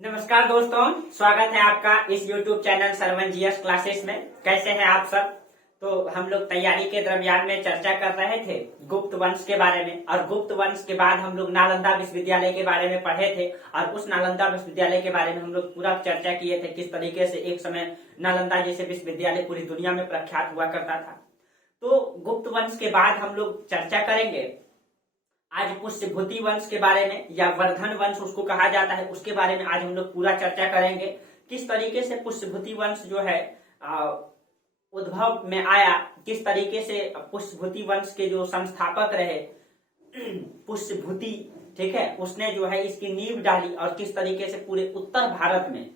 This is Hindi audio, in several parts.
नमस्कार दोस्तों, स्वागत है आपका इस YouTube channel Sarvan GS classes में। कैसे हैं आप सब? तो हम लोग तैयारी के दरमियान में चर्चा कर रहे थे गुप्त वंश के बारे में, और गुप्त वंश के बाद हम लोग नालंदा विश्वविद्यालय के बारे में पढ़े थे। और उस नालंदा विश्वविद्यालय के बारे में हम लोग पूरा चर्चा किए थे, किस तरीके से एक समय नालंदा जैसे विश्वविद्यालय पूरी दुनिया में प्रख्यात हुआ करता था। तो गुप्त वंश के बाद हम लोग चर्चा करेंगे आज पुष्यभूति वंश के बारे में, या वर्धन वंश उसको कहा जाता है, उसके बारे में आज हम लोग पूरा चर्चा करेंगे। किस तरीके से पुष्यभूति वंश जो है उद्भव में आया, किस तरीके से पुष्यभूति वंश के जो संस्थापक रहे पुष्यभूति, ठीक है, उसने जो है इसकी नींव डाली, और किस तरीके से पूरे उत्तर भारत में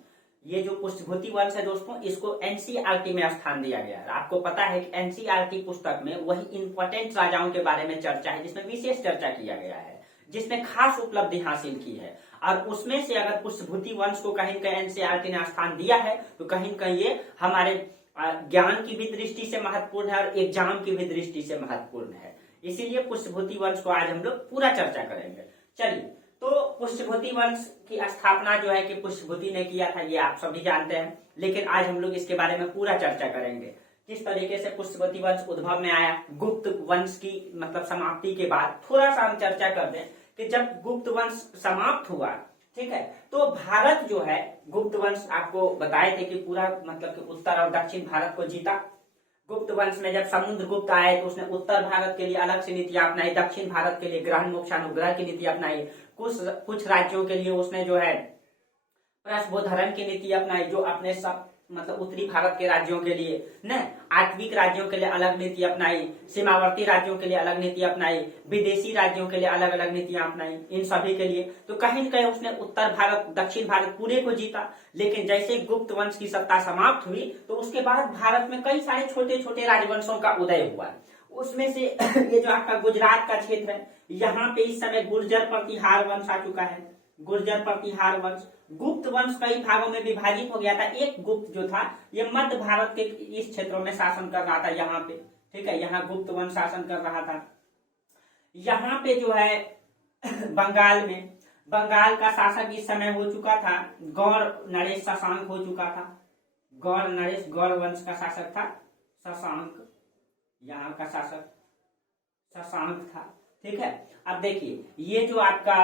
ये जो पुष्यभूति वंश है दोस्तों, इसको एनसीईआरटी में स्थान दिया गया है। आपको पता है कि एनसीईआरटी पुस्तक में वही इंपॉर्टेंट राजाओं के बारे में चर्चा है, जिसमें विशेष चर्चा किया गया है, जिसने खास उपलब्धि हासिल की है। और उसमें से अगर पुष्यभूति वंश को कहीं कहीं एनसीईआरटी ने स्थान दिया है, तो कहीं कहीं ये हमारे ज्ञान की भी दृष्टि से महत्वपूर्ण है और एग्जाम की भी दृष्टि से महत्वपूर्ण है। इसीलिए पुष्यभूति वंश को आज हम लोग पूरा चर्चा करेंगे। चलिए, तो पुष्यभूति वंश की स्थापना जो है कि पुष्यभूति ने किया था, ये आप सभी जानते हैं, लेकिन आज हम लोग इसके बारे में पूरा चर्चा करेंगे। किस तरीके से पुष्यभूति वंश उद्भव में आया, गुप्त वंश की मतलब समाप्ति के बाद थोड़ा सा हम चर्चा कर दें कि जब गुप्त वंश समाप्त हुआ, ठीक है, तो भारत जो है, गुप्त वंश आपको बताए थे कि पूरा मतलब कि उत्तर और दक्षिण भारत को जीता। गुप्त वंश में जब समुद्रगुप्त आए तो उसने उत्तर भारत के लिए अलग से नीतियां अपनाई, दक्षिण भारत के लिए ग्रहण मोक्षानुग्रह की नीति अपनाई, कुछ राज्यों के लिए उसने जो है प्रस्बोधरण की नीति अपनाई, जो अपने सब मतलब उत्तरी भारत के राज्यों के लिए न, आत्विक राज्यों के लिए अलग नीति अपनाई, सीमावर्ती राज्यों के लिए अलग नीति अपनाई, विदेशी राज्यों के लिए अलग अलग नीतियां अपनाई, इन सभी के लिए। तो कहीं न कहीं उसने उत्तर भारत दक्षिण भारत पूरे को जीता। लेकिन जैसे गुप्त वंश की सत्ता समाप्त हुई, तो उसके बाद भारत में कई सारे छोटे छोटे राजवंशों का उदय हुआ। उसमें से ये जो आपका गुजरात का क्षेत्र है, यहाँ पे इस समय गुर्जर प्रतिहार वंश आ चुका है। गुर्जर प्रतिहार वंश, गुप्त वंश कई भागों में विभाजित हो गया था। एक गुप्त जो था, ये मध्य भारत के इस क्षेत्रों में शासन कर रहा था, यहाँ पे, ठीक है, यहाँ गुप्त वंश शासन कर रहा था। यहाँ पे जो है बंगाल में, बंगाल का शासक इस समय हो चुका था गौड़ नरेश शशांक हो चुका था। गौड़ नरेश, गौड़ वंश का शासक था शशांक, यहाँ का शासक शशांक था, ठीक है। अब देखिए, ये जो आपका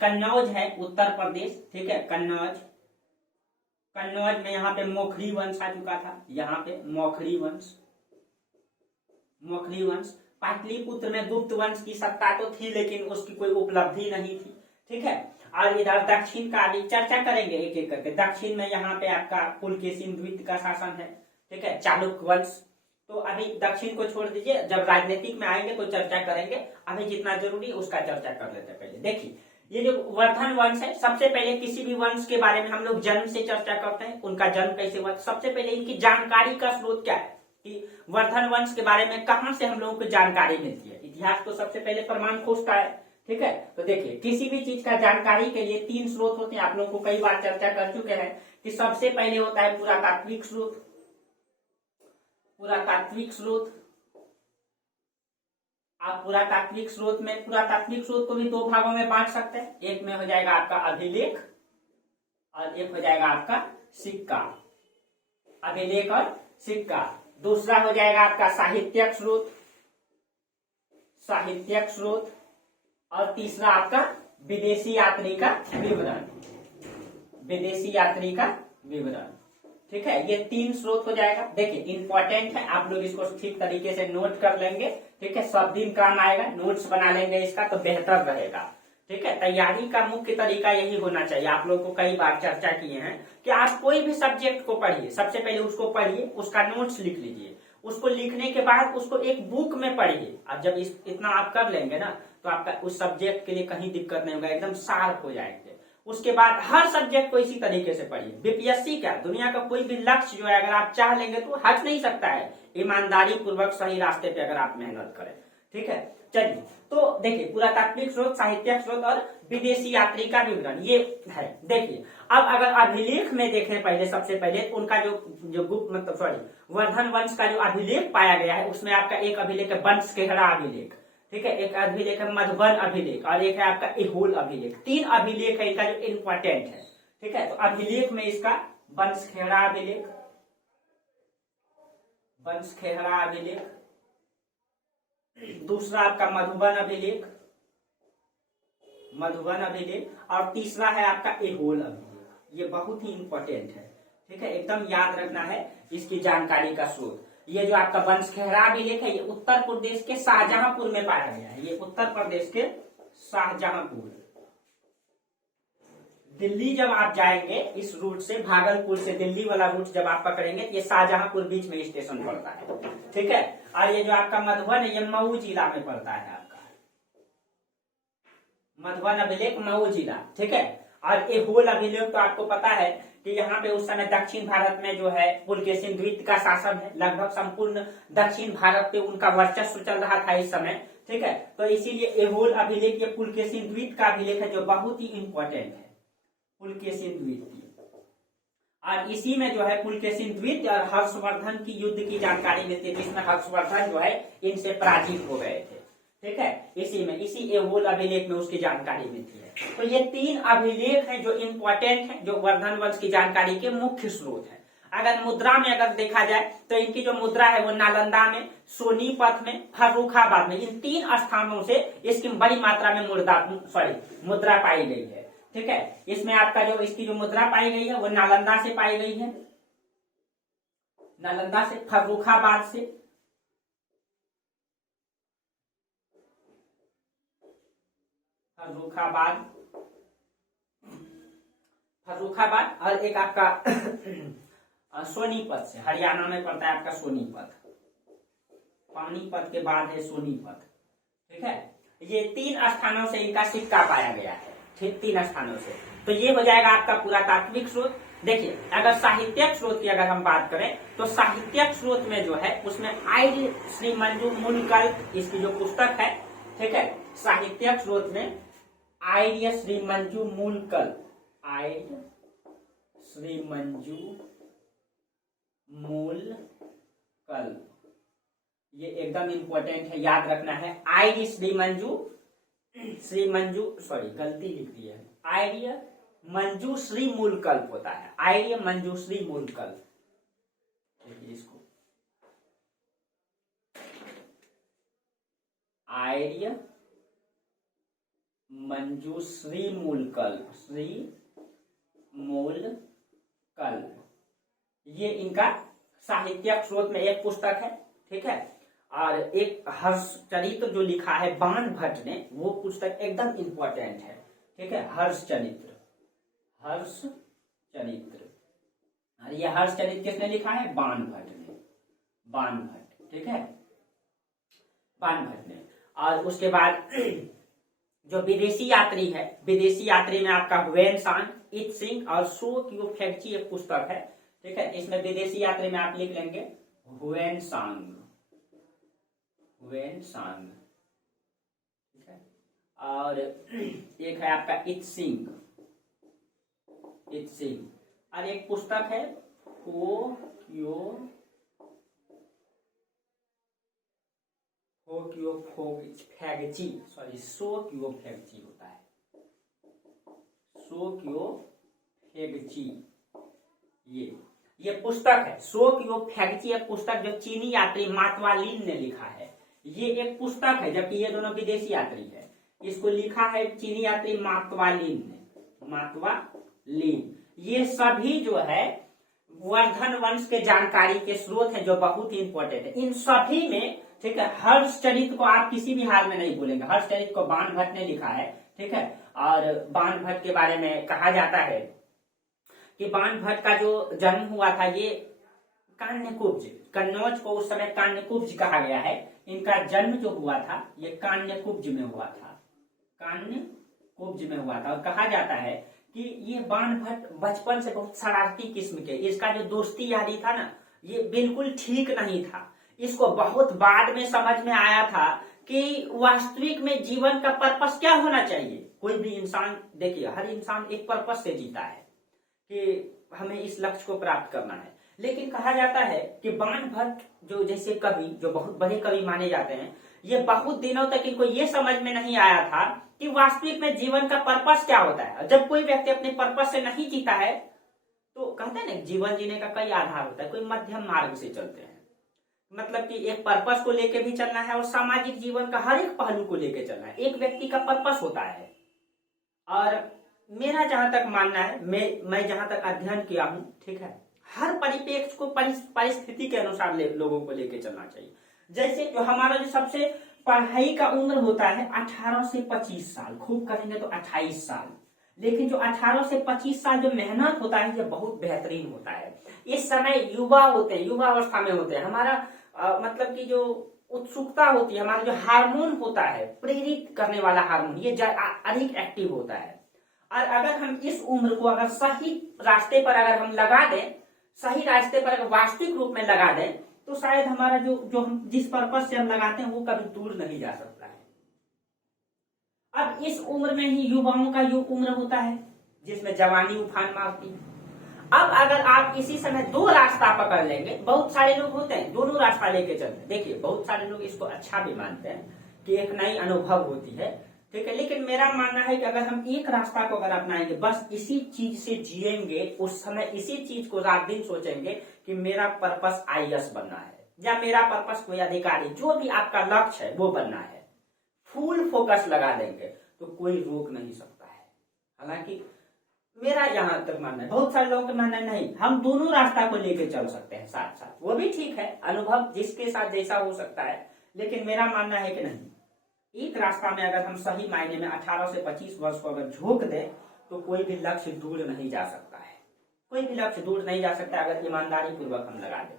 कन्नौज है उत्तर प्रदेश, ठीक है, कन्नौज, कन्नौज में यहाँ पे मोखरी वंश आ चुका था, यहाँ पे मोखरी वंश, मोखरी वंश। पाटलिपुत्र में गुप्त वंश की सत्ता तो थी, लेकिन उसकी कोई उपलब्धि नहीं थी, ठीक है। और इधर दक्षिण का भी चर्चा करेंगे एक एक करके। दक्षिण में यहाँ पे आपका पुलकेशिन द्वितीय का शासन है, ठीक है, चालुक्य वंश। तो अभी दक्षिण को छोड़ दीजिए, जब राजनीतिक में आएंगे तो चर्चा करेंगे। अभी जितना जरूरी है उसका चर्चा कर लेते हैं। पहले देखिए, ये जो वर्धन वंश है, सबसे पहले किसी भी वंश के बारे में हम लोग जन्म से चर्चा करते हैं, उनका जन्म कैसे हुआ। सबसे पहले इनकी जानकारी का स्रोत क्या है, कि वर्धन वंश के बारे में कहां से हम लोगों को जानकारी मिलती है। इतिहास तो सबसे पहले प्रमाण खोजता है, ठीक है। तो देखिए, किसी भी चीज का जानकारी के लिए 3 स्रोत होते हैं। आप लोगों को कई बार चर्चा कर चुके हैं कि सबसे पहले होता है पुरातात्विक स्रोत। पुरातात्विक स्रोत, आप पुरातात्विक स्रोत में, पुरातात्विक स्रोत को भी 2 भागों में बांट सकते हैं। एक में हो जाएगा आपका अभिलेख, और एक हो जाएगा आपका सिक्का। अभिलेख और सिक्का। दूसरा हो जाएगा आपका साहित्यक स्रोत, साहित्यक स्रोत। और तीसरा आपका विदेशी यात्री का विवरण, विदेशी यात्री का विवरण, ठीक है। ये 3 स्रोत हो जाएगा। देखिए, इंपॉर्टेंट है, आप लोग इसको ठीक तरीके से नोट कर लेंगे, ठीक है, सब दिन काम आएगा। नोट्स बना लेंगे इसका तो बेहतर रहेगा, ठीक है। तैयारी का मुख्य तरीका यही होना चाहिए। आप लोग को कई बार चर्चा किए हैं कि आप कोई भी सब्जेक्ट को पढ़िए, सबसे पहले उसको पढ़िए, उसका नोट्स लिख लीजिए। उसको लिखने के बाद उसको एक बुक में पढ़िए। अब जब इतना आप कर लेंगे ना, तो आपका उस सब्जेक्ट के लिए कहीं दिक्कत नहीं होगा, एकदम शार्प हो जाएंगे। उसके बाद हर सब्जेक्ट को इसी तरीके से पढ़िए। बीपीएससी क्या, दुनिया का कोई भी लक्ष्य जो है अगर आप चाह लेंगे तो हट नहीं सकता है, ईमानदारी पूर्वक सही रास्ते पे अगर आप मेहनत करें, ठीक है। चलिए, तो देखिए, पुरातात्विक स्रोत, साहित्यक स्रोत और विदेशी यात्री का विवरण, ये है। देखिए, अब अगर अभिलेख में देखें पहले, सबसे पहले उनका जो गुप्त मतलब वर्धन वंश का जो अभिलेख पाया गया है, उसमें आपका एक अभिलेख है वंशकेहरा अभिलेख, ठीक है, एक अभिलेख है मधुबन अभिलेख, और एक है आपका एहोल अभिलेख। 3 अभिलेख है इनका जो इम्पोर्टेंट है, ठीक है। तो अभिलेख में इसका वंशखेड़ा अभिलेख, वंशखेड़ा अभिलेख, दूसरा आपका मधुबन अभिलेख, मधुबन अभिलेख, और तीसरा है आपका एहोल अभिलेख। ये बहुत ही इंपॉर्टेंट है, ठीक है, एकदम याद रखना है इसकी जानकारी का स्रोत। ये जो आपका वंशखेड़ा अभिलेख है, ये उत्तर प्रदेश के शाहजहांपुर में पाया गया है। ये उत्तर प्रदेश के शाहजहांपुर। दिल्ली जब आप जाएंगे इस रूट से, भागलपुर से दिल्ली वाला रूट जब आप पकड़ेंगे, तो ये शाहजहांपुर बीच में स्टेशन पड़ता है, ठीक है। और ये जो आपका मधुबन है, ये मऊ जिला में पड़ता है आपका मधुबन अभिलेख, मऊ जिला, ठीक है। और एहोल अभिलेख तो आपको पता है कि यहाँ पे उस समय दक्षिण भारत में जो है पुलकेशिन द्वितीय का शासन है, लगभग संपूर्ण दक्षिण भारत पे उनका वर्चस्व चल रहा था इस समय, ठीक है। तो इसीलिए एहोल अभिलेख ये पुलकेशिन द्वितीय का अभिलेख है, जो बहुत ही इंपॉर्टेंट है, पुलकेशिन द्वितीय। और इसी में जो है पुलकेशिन द्वितीय और हर्षवर्धन की युद्ध की जानकारी मिलती है, जिसमें हर्षवर्धन जो है इनसे पराजित हो गए थे, ठीक है। इसी में, इसी एहोल अभिलेख में उसकी जानकारी मिलती है। तो ये 3 अभिलेख हैं जो इंपॉर्टेंट हैं, जो वर्धन वंश की जानकारी के मुख्य स्रोत है। अगर मुद्रा में अगर देखा जाए तो इनकी जो मुद्रा है वो नालंदा में, सोनीपत में, फर्रुखाबाद में, इन 3 स्थानों से इसकी बड़ी मात्रा में मुद्रा पाई गई है, ठीक है। इसमें आपका जो इसकी जो मुद्रा पाई गई है वो नालंदा से पाई गई है, नालंदा से, फर्रुखाबाद से, फर्रुखाबाद, और एक आपका सोनीपत से, हरियाणा में पड़ता है आपका सोनीपत, पानीपत के बाद है सोनीपत, ठीक है। ये 3 स्थानों से इनका सिक्का पाया गया है, ठीक, 3 स्थानों से। तो ये हो जाएगा आपका पुरातात्विक स्रोत। देखिए, अगर साहित्यिक स्रोत की अगर हम बात करें तो साहित्यिक स्रोत में जो है उसमें आर्य श्री मंजू मूलकल, इसकी जो पुस्तक है, ठीक है, साहित्यिक स्रोत में आर्य श्री मंजू मूलकल, आर्य श्री मंजू मूलकल, ये एकदम इंपॉर्टेंट है, याद रखना है। आर्य श्री मंजू सॉरी गलती लिख दी है, आर्य मंजू श्री मूलकल्प होता है, आर्य मंजू श्री मूलकल्प, इसको आर्य मंजूश्री मूलकल्प, श्री मूलकल्प, ये इनका साहित्यिक स्रोत में एक पुस्तक है, ठीक है। और एक हर्षचरित्र जो लिखा है बाण भट्ट ने, वो पुस्तक एकदम इंपॉर्टेंट है, ठीक है, हर्षचरित्र, और ये हर्षचरित्र किसने लिखा है? बाण भट्ट ने, बाण भट्ट, ठीक है, बाण भट्ट ने। और उसके बाद जो विदेशी यात्री है, विदेशी यात्री में आपका हुएनसांग, इत्सिंग और सो क्यू फैक्ची एक पुस्तक है, ठीक है। इसमें विदेशी यात्री में आप लिख लेंगे हुएनसांग, हुएनसांग, ठीक है। और एक है आपका इत्सिंग, इत्सिंग, और एक पुस्तक है फैगची, सॉरी सोक्यो फैगची होता है, सोक्यो फैगची, ये पुस्तक है। सोक्यो फैगची एक पुस्तक जो चीनी यात्री मातवालिन ने लिखा है, ये एक पुस्तक है, जबकि ये दोनों विदेशी यात्री है। इसको लिखा है चीनी यात्री मातवालिन ने, मातवालिन। ये सभी जो है वर्धन वंश के जानकारी के स्रोत हैं, जो बहुत ही इंपॉर्टेंट है। इन सभी में, ठीक है, हर्षचरित्र को आप किसी भी हाल में नहीं भूलेंगे। हर्षचरित्र को बाण भट्ट ने लिखा है, ठीक है। और बाण भट्ट के बारे में कहा जाता है कि बाण भट्ट का जो जन्म हुआ था ये कान्यकुब्ज, कन्नौज को उस समय कान्यकुब्ज कहा गया है। इनका जन्म जो हुआ था ये कान्यकुब्ज में हुआ था, कान्यकुब्ज में हुआ था। और कहा जाता है कि ये बाण भट्ट बचपन से बहुत शरारती किस्म के, इसका जो दोस्ती यारी था ना, ये बिल्कुल ठीक नहीं था। इसको बहुत बाद में समझ में आया था कि वास्तविक में जीवन का पर्पस क्या होना चाहिए। कोई भी इंसान, देखिए, हर इंसान एक पर्पस से जीता है कि हमें इस लक्ष्य को प्राप्त करना है। लेकिन कहा जाता है कि बाण भट्ट जो जैसे कवि, जो बहुत बड़े कवि माने जाते हैं, ये बहुत दिनों तक इनको ये समझ में नहीं आया था कि वास्तविक में जीवन का पर्पस क्या होता है। जब कोई व्यक्ति अपने पर्पस से नहीं जीता है तो कहते हैं ना, जीवन जीने का कई आधार होता है। कोई मध्यम मार्ग से चलते हैं, मतलब कि एक पर्पस को लेके भी चलना है और सामाजिक जीवन का हर एक पहलू को लेके चलना है। एक व्यक्ति का पर्पस होता है। और मेरा जहां तक मानना है, मैं जहां तक अध्ययन किया हूं, ठीक है, हर परिप्रेक्ष्य को परिस्थिति के अनुसार लोगों को लेके चलना चाहिए। जैसे जो हमारा जो सबसे पढ़ाई का उम्र होता है 18 से 25 साल, खूब करेंगे तो 28 साल, लेकिन जो 18 से 25 साल जो मेहनत होता है ये बहुत बेहतरीन होता है। इस समय युवा होते हैं, युवा अवस्था में होते हैं। हमारा मतलब कि जो उत्सुकता होती है, हमारा जो हार्मोन होता है, प्रेरित करने वाला हार्मोन, ये अधिक एक्टिव होता है। और अगर हम इस उम्र को अगर सही रास्ते पर अगर हम लगा दें, सही रास्ते पर अगर वास्तविक रूप में लगा दें, तो शायद हमारा जो हम जिस पर्पस से हम लगाते हैं वो कभी दूर नहीं जा सकता है। अब इस उम्र में ही युवाओं का युग उम्र होता है जिसमें जवानी उफान मारती है। अब अगर आप इसी समय दो रास्ता पकड़ लेंगे, बहुत सारे लोग होते हैं दोनों रास्ता लेके चलते हैं। देखिए, बहुत सारे लोग इसको अच्छा भी मानते हैं कि एक नई अनुभव होती है, ठीक है, लेकिन मेरा मानना है कि अगर हम एक रास्ता को अगर अपनाएंगे, बस इसी चीज से जिएंगे, उस समय इसी चीज को रात दिन सोचेंगे कि मेरा पर्पस IAS बनना है या मेरा पर्पस कोई अधिकारी, जो भी आपका लक्ष्य है वो बनना है, फुल फोकस लगा देंगे तो कोई रोक नहीं सकता है। हालांकि मेरा यहां तक मानना है, बहुत सारे लोगों का मानना नहीं, हम दोनों रास्ता को लेके चल सकते हैं साथ साथ, वो भी ठीक है, अनुभव जिसके साथ जैसा हो सकता है। लेकिन मेरा मानना है कि नहीं, एक रास्ता में अगर हम सही मायने में 18 से 25 वर्ष को अगर झोंक दें तो कोई भी लक्ष्य दूर नहीं जा सकता है, कोई भी लक्ष्य दूर नहीं जा सकता अगर ईमानदारी पूर्वक हम लगा दें।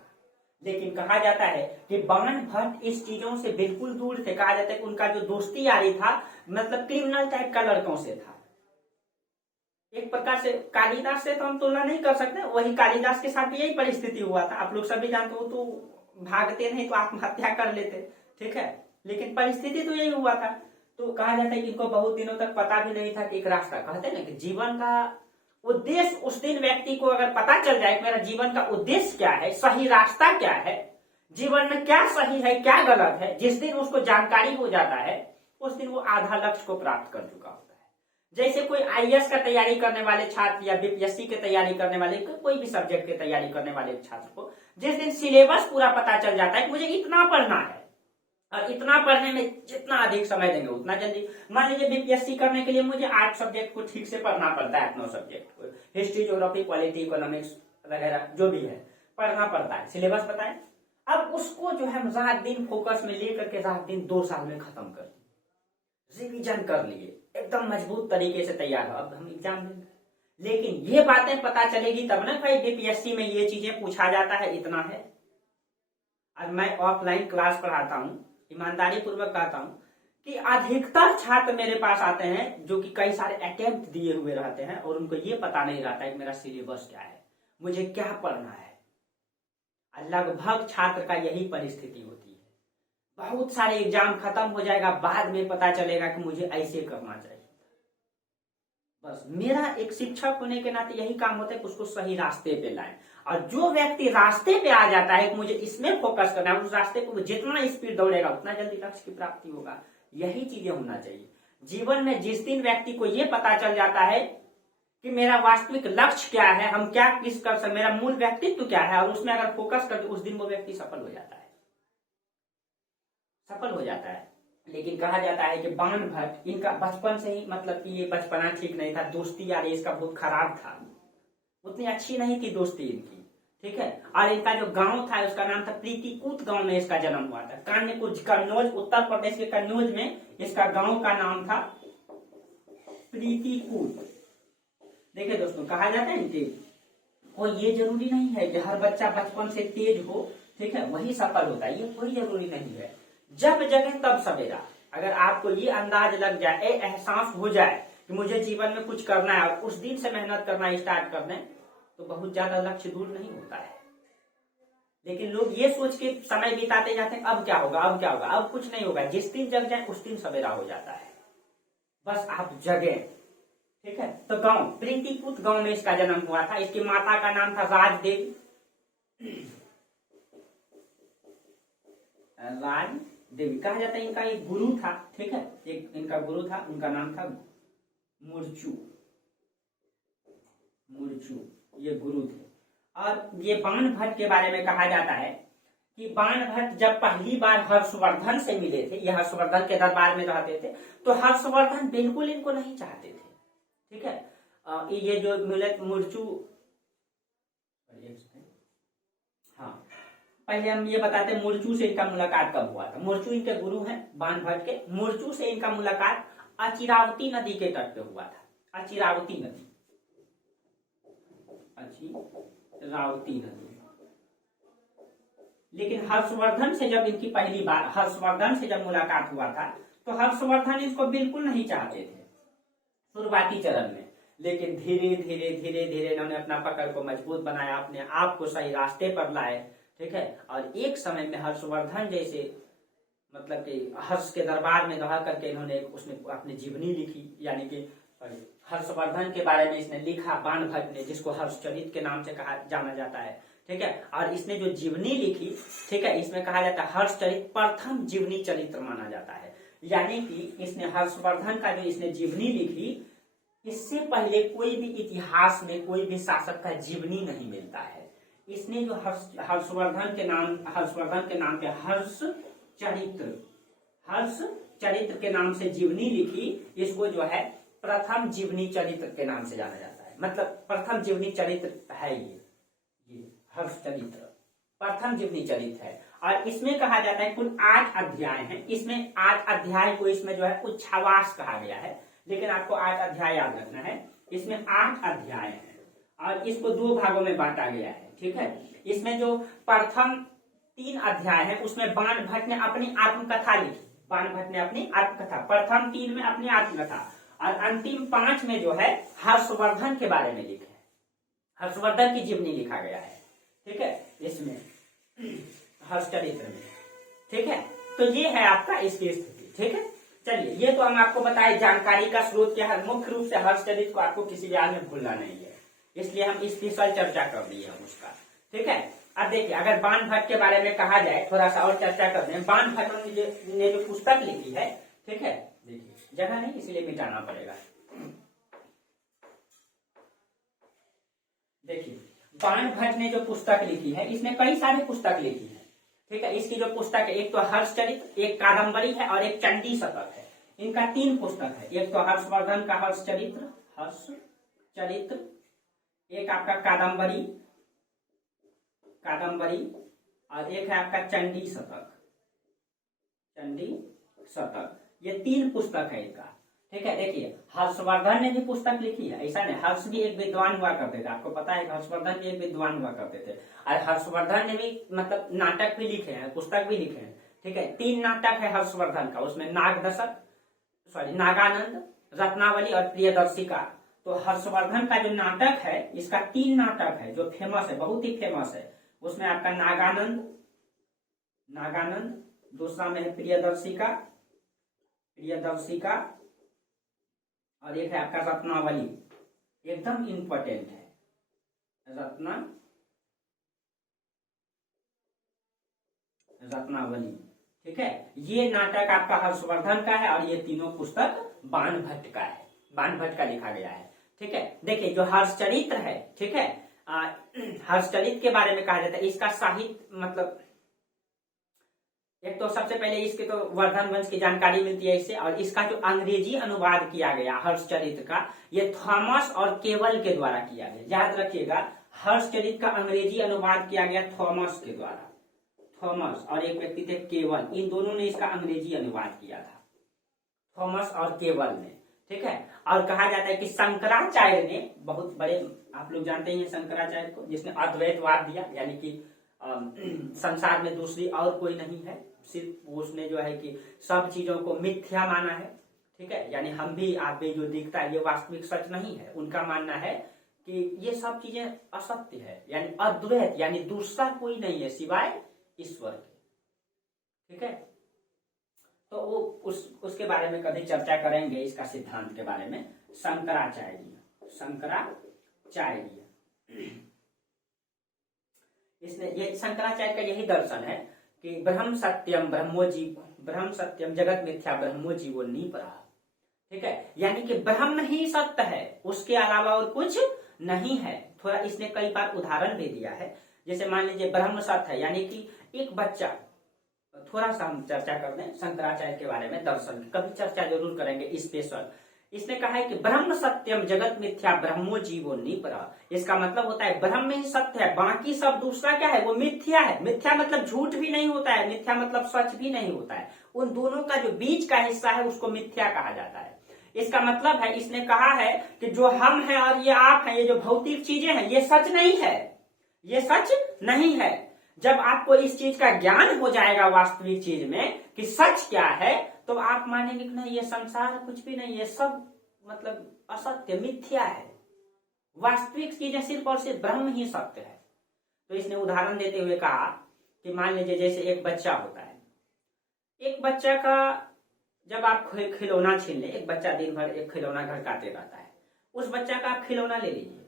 लेकिन कहा जाता है कि बाण भट्ट इस चीजों से बिल्कुल दूर थे। कहा जाता है कि उनका जो दोस्ती यारी था मतलब क्रिमिनल टाइप का लड़कों से था। एक प्रकार से कालिदास से तो हम तुलना नहीं कर सकते, वही कालिदास के साथ भी यही परिस्थिति हुआ था। आप लोग सभी जानते हो, तो भागते नहीं तो आत्महत्या कर लेते, ठीक है, लेकिन परिस्थिति तो यही हुआ था। तो कहा जाता है कि इनको बहुत दिनों तक पता भी नहीं था कि एक रास्ता, कहते हैं ना कि जीवन का उद्देश्य उस दिन व्यक्ति को अगर पता चल जाए कि मेरा जीवन का उद्देश्य क्या है, सही रास्ता क्या है, जीवन में क्या सही है क्या गलत है, जिस दिन उसको जानकारी हो जाता है उस दिन वो आधा लक्ष्य को प्राप्त कर चुका होता है। जैसे कोई IAS का तैयारी करने वाले छात्र या BPSC की तैयारी करने वाले, कोई भी सब्जेक्ट की तैयारी करने वाले छात्र को जिस दिन सिलेबस पूरा पता चल जाता है कि मुझे इतना पढ़ना है और इतना पढ़ने में जितना अधिक समय देंगे उतना जल्दी। मान लीजिए BPSC करने के लिए मुझे 8 सब्जेक्ट को ठीक से पढ़ना पड़ता है, 9 सब्जेक्ट को, हिस्ट्री, ज्योग्राफी, पॉलिटी, इकोनॉमिक्स वगैरह जो भी है पढ़ना पड़ता है, सिलेबस पता है। अब उसको जो है रात दिन फोकस में लेकर के रात दिन 2 साल में खत्म कर दिए, रिविजन कर लिए, एकदम मजबूत तरीके से तैयार हो, अब हम एग्जाम देंगे। लेकिन ये बातें पता चलेगी तब ना भाई BPSC में ये चीजें पूछा जाता है, इतना है। और मैं ऑफलाइन क्लास पढ़ाता हूँ, ईमानदारी पूर्वक कहता हूँ कि अधिकतर छात्र मेरे पास आते हैं जो कि कई सारे अटेम्प्ट दिए हुए रहते हैं और उनको ये पता नहीं रहता है कि मेरा सिलेबस क्या है, मुझे क्या पढ़ना है। लगभग छात्र का यही परिस्थिति होती है। बहुत सारे एग्जाम खत्म हो जाएगा, बाद में पता चलेगा कि मुझे ऐसे करना चाहिए। बस मेरा एक शिक्षक होने के नाते यही काम होता है कि उसको सही रास्ते पे लाएं। और जो व्यक्ति रास्ते पे आ जाता है कि मुझे इसमें फोकस करना है, उस रास्ते को जितना स्पीड दौड़ेगा उतना जल्दी लक्ष्य की प्राप्ति होगा। यही चीजें होना चाहिए जीवन में। जिस दिन व्यक्ति को ये पता चल जाता है कि मेरा वास्तविक लक्ष्य क्या है, हम क्या किस कर सकते, मेरा मूल व्यक्तित्व क्या है, और उसमें अगर फोकस करते उस दिन वो व्यक्ति सफल हो जाता है, सफल हो जाता है। लेकिन कहा जाता है कि बाण भट्ट, इनका बचपन से ही मतलब कि ये बचपना ठीक नहीं था, दोस्ती यारी इसका बहुत खराब था, उतनी अच्छी नहीं थी दोस्ती इनकी, ठीक है। और इनका जो गांव था उसका नाम था प्रीतिकूट, गांव में इसका जन्म हुआ था। कन्नौज, उत्तर प्रदेश के कन्नौज में इसका गांव का नाम था प्रीतिकूट। देखिए दोस्तों, कहा जाता है कि और ये जरूरी नहीं है कि हर बच्चा बचपन से तेज हो, ठीक है, वही सफल होता है, ये कोई जरूरी नहीं है। जब जगह तब सवेरा, अगर आपको ये अंदाज लग जाए, एहसास हो जाए कि मुझे जीवन में कुछ करना है और उस दिन से मेहनत करना स्टार्ट कर दें तो बहुत ज्यादा लक्ष्य दूर नहीं होता है। लेकिन लोग ये सोच के समय बिताते जाते हैं, अब क्या होगा, अब क्या होगा, अब कुछ नहीं होगा। जिस दिन जग जाए उस दिन सवेरा हो जाता है, बस आप जगे, ठीक है। तो गांव प्रीतिकूट गांव में इसका जन्म हुआ था। इसकी माता का नाम था देवी कहा जाता है। इनका एक गुरु था, ठीक है, एक इनका गुरु था, उनका नाम था मुर्चू। मुर्चू ये गुरु थे। और ये बाण भट्ट के बारे में कहा जाता है कि बाण भट्ट जब पहली बार हर्षवर्धन से मिले थे, ये हर्षवर्धन के दरबार में रहते थे, तो हर्षवर्धन बिल्कुल इनको नहीं चाहते थे, ठीक है। ये जो मिले मुर्चू, हाँ पहले हम ये बताते हैं मुर्चू से इनका मुलाकात कब हुआ था। मुर्चू इनके गुरु हैं बाण भट्ट के। मुर्चू से इनका मुलाकात अचिरावती नदी के तट पे हुआ था। अचिरावती नदी, अचिरावती नदी। लेकिन हर्षवर्धन से जब इनकी पहली बार हर्षवर्धन से जब मुलाकात हुआ था, तो हर्षवर्धन इसको बिल्कुल नहीं चाहते थे शुरुआती चरण में। लेकिन धीरे धीरे धीरे धीरे इन्होंने अपना पकड़ को मजबूत बनाया, अपने आप को सही रास्ते पर लाए, ठीक है। और एक समय में हर्षवर्धन जैसे मतलब कि हर्ष के दरबार में रह करके इन्होंने उसने अपनी जीवनी लिखी, यानी कि हर्षवर्धन के बारे में इसने लिखा बाण भट्ट ने, जिसको हर्षचरित के नाम से कहा जाना जाता है, ठीक है। और इसने जो जीवनी लिखी, ठीक है, इसमें कहा जाता है हर्षचरित प्रथम जीवनी चरित्र माना जाता है। यानी कि इसने हर्षवर्धन का जो इसने जीवनी लिखी, इससे पहले कोई भी इतिहास में कोई भी शासक का जीवनी नहीं मिलता है। इसने जो हर्षवर्धन के नाम पे हर्ष चरित्र के नाम से जीवनी लिखी, इसको जो है प्रथम जीवनी चरित्र के नाम से जाना जाता है। मतलब प्रथम जीवनी चरित्र है ये हर्ष चरित्र प्रथम जीवनी चरित्र है। और इसमें कहा जाता है कुल 8 अध्याय हैं। इसमें 8 अध्याय को इसमें जो है उच्छ्वास कहा गया है, लेकिन आपको 8 अध्याय याद रखना है। इसमें 8 अध्याय हैं और इसको 2 भागों में बांटा गया है, ठीक है। इसमें जो प्रथम 3 अध्याय है उसमें बाण भट्ट ने अपनी आत्मकथा लिखी। बाण भट्ट ने अपनी आत्मकथा प्रथम 3 में अपनी आत्मकथा, और अंतिम 5 में जो है हर्षवर्धन के बारे में लिखे, हर्षवर्धन की जीवनी लिखा गया है, ठीक है, इसमें हर्षचरित्र में, ठीक है। तो ये है आपका इसकी स्थिति, ठीक है। चलिए, ये तो हम आपको बताए जानकारी का स्रोत क्या है। मुख्य रूप से हर्षचरित्र को आपको किसी भी हाल में भूलना नहीं है, इसलिए हम इसकी चर्चा कर दिए हम उसका, ठीक है। अब देखिए, अगर बाण भट्ट के बारे में कहा जाए, थोड़ा सा और चर्चा कर दें। बाण भट्ट ने जो पुस्तक लिखी है, ठीक है, देखिए जगह नहीं इसलिए मिटाना पड़ेगा। देखिए, बाण भट्ट ने जो पुस्तक लिखी है, इसने कई सारी पुस्तक लिखी है, ठीक है। इसकी जो पुस्तक है, एक तो हर्षचरित्र, एक कादम्बरी है और एक चंडी शतक है। इनका 3 पुस्तक है। एक तो हर्षवर्धन का हर्षचरित्र, एक आपका कादम्बरी और एक है आपका चंडी शतक। ये 3 पुस्तक है इनका, ठीक है। देखिए, हर्षवर्धन ने भी पुस्तक लिखी है, ऐसा नहीं। हर्ष भी एक विद्वान हुआ करते थे, आपको पता है हर्षवर्धन भी एक विद्वान हुआ करते थे। और हर्षवर्धन ने भी मतलब नाटक भी लिखे हैं, पुस्तक भी लिखे हैं, ठीक है। 3 नाटक है हर्षवर्धन का, उसमें नागानंद, रत्नावली और प्रियदर्शिका। तो हर्षवर्धन का जो नाटक है, इसका 3 नाटक है जो फेमस है, बहुत ही फेमस है। उसमें आपका नागानंद, दूसरा में है प्रियदर्शिका, और एक है आपका रत्नावली, एकदम इंपॉर्टेंट है रत्नावली, ठीक है। ये नाटक आपका हर्षवर्धन का है और ये तीनों पुस्तक बाण भट्ट का है, बाण भट्ट का लिखा गया है, ठीक है। देखिए, जो हर्षचरित्र है, ठीक है, हर्षचरित्र के बारे में कहा जाता है, इसका साहित्य मतलब एक तो सबसे पहले इसके तो वर्धन वंश की जानकारी मिलती है इससे। और इसका जो अंग्रेजी अनुवाद किया गया हर्षचरित्र का, ये थॉमस और केवल के द्वारा किया गया। याद रखिएगा, हर्षचरित्र का अंग्रेजी अनुवाद किया गया थॉमस के द्वारा। थॉमस और एक व्यक्ति थे केवल, इन दोनों ने इसका अंग्रेजी अनुवाद किया था, थॉमस और केवल ने, ठीक है। और कहा जाता है कि शंकराचार्य ने, बहुत बड़े आप लोग जानते हैं शंकराचार्य को, जिसने अद्वैतवाद दिया, यानी कि संसार में दूसरी और कोई नहीं है, सिर्फ उसने जो है कि सब चीजों को मिथ्या माना है, ठीक है। यानी हम भी आप भी जो दिखता है ये वास्तविक सच नहीं है। उनका मानना है कि ये सब चीजें असत्य है, यानी अद्वैत, यानी दूसरा कोई नहीं है सिवाय ईश्वर के, ठीक है। तो वो उसके बारे में कभी चर्चा करेंगे, इसका सिद्धांत के बारे में। शंकराचार्य इसने, ये शंकराचार्य का यही दर्शन है कि ब्रह्म सत्यम ब्रह्म सत्यम जगत मिथ्या ब्रह्मो जीवो निपरा। ठीक है, यानी कि ब्रह्म ही सत्य है, उसके अलावा और कुछ नहीं है। थोड़ा इसने कई बार उदाहरण दे दिया है, जैसे मान लीजिए ब्रह्म सत्य है, यानी कि एक बच्चा, थोड़ा सा हम चर्चा कर दें शंकराचार्य के बारे में, दर्शन की कभी चर्चा जरूर करेंगे स्पेशल। इसने कहा है कि ब्रह्म सत्यम जगत मिथ्या ब्रह्मो जीवो निपरा। इसका मतलब होता है ब्रह्म में ही सत्य है, बाकी सब दूसरा क्या है, वो मिथ्या है। मिथ्या मतलब झूठ भी नहीं होता है, मिथ्या मतलब सच भी नहीं होता है। उन दोनों का जो बीच का हिस्सा है उसको मिथ्या कहा जाता है। इसका मतलब है, इसने कहा है कि जो हम हैं और ये आप हैं, ये जो भौतिक चीजें हैं, ये सच नहीं है, ये सच नहीं है। जब आपको इस चीज का ज्ञान हो जाएगा वास्तविक चीज में कि सच क्या है, तो आप मानेंगे कि नहीं, ये संसार कुछ भी नहीं, ये सब मतलब असत्य मिथ्या है। वास्तविक चीजें सिर्फ और सिर्फ ब्रह्म ही सत्य है। तो इसने उदाहरण देते हुए कहा कि मान लीजिए जैसे एक बच्चा होता है, एक बच्चा का जब आप खिलौना छीन ले, एक बच्चा दिन भर एक खिलौना घर काटे रहता है, उस बच्चा का आप खिलौना ले लीजिए,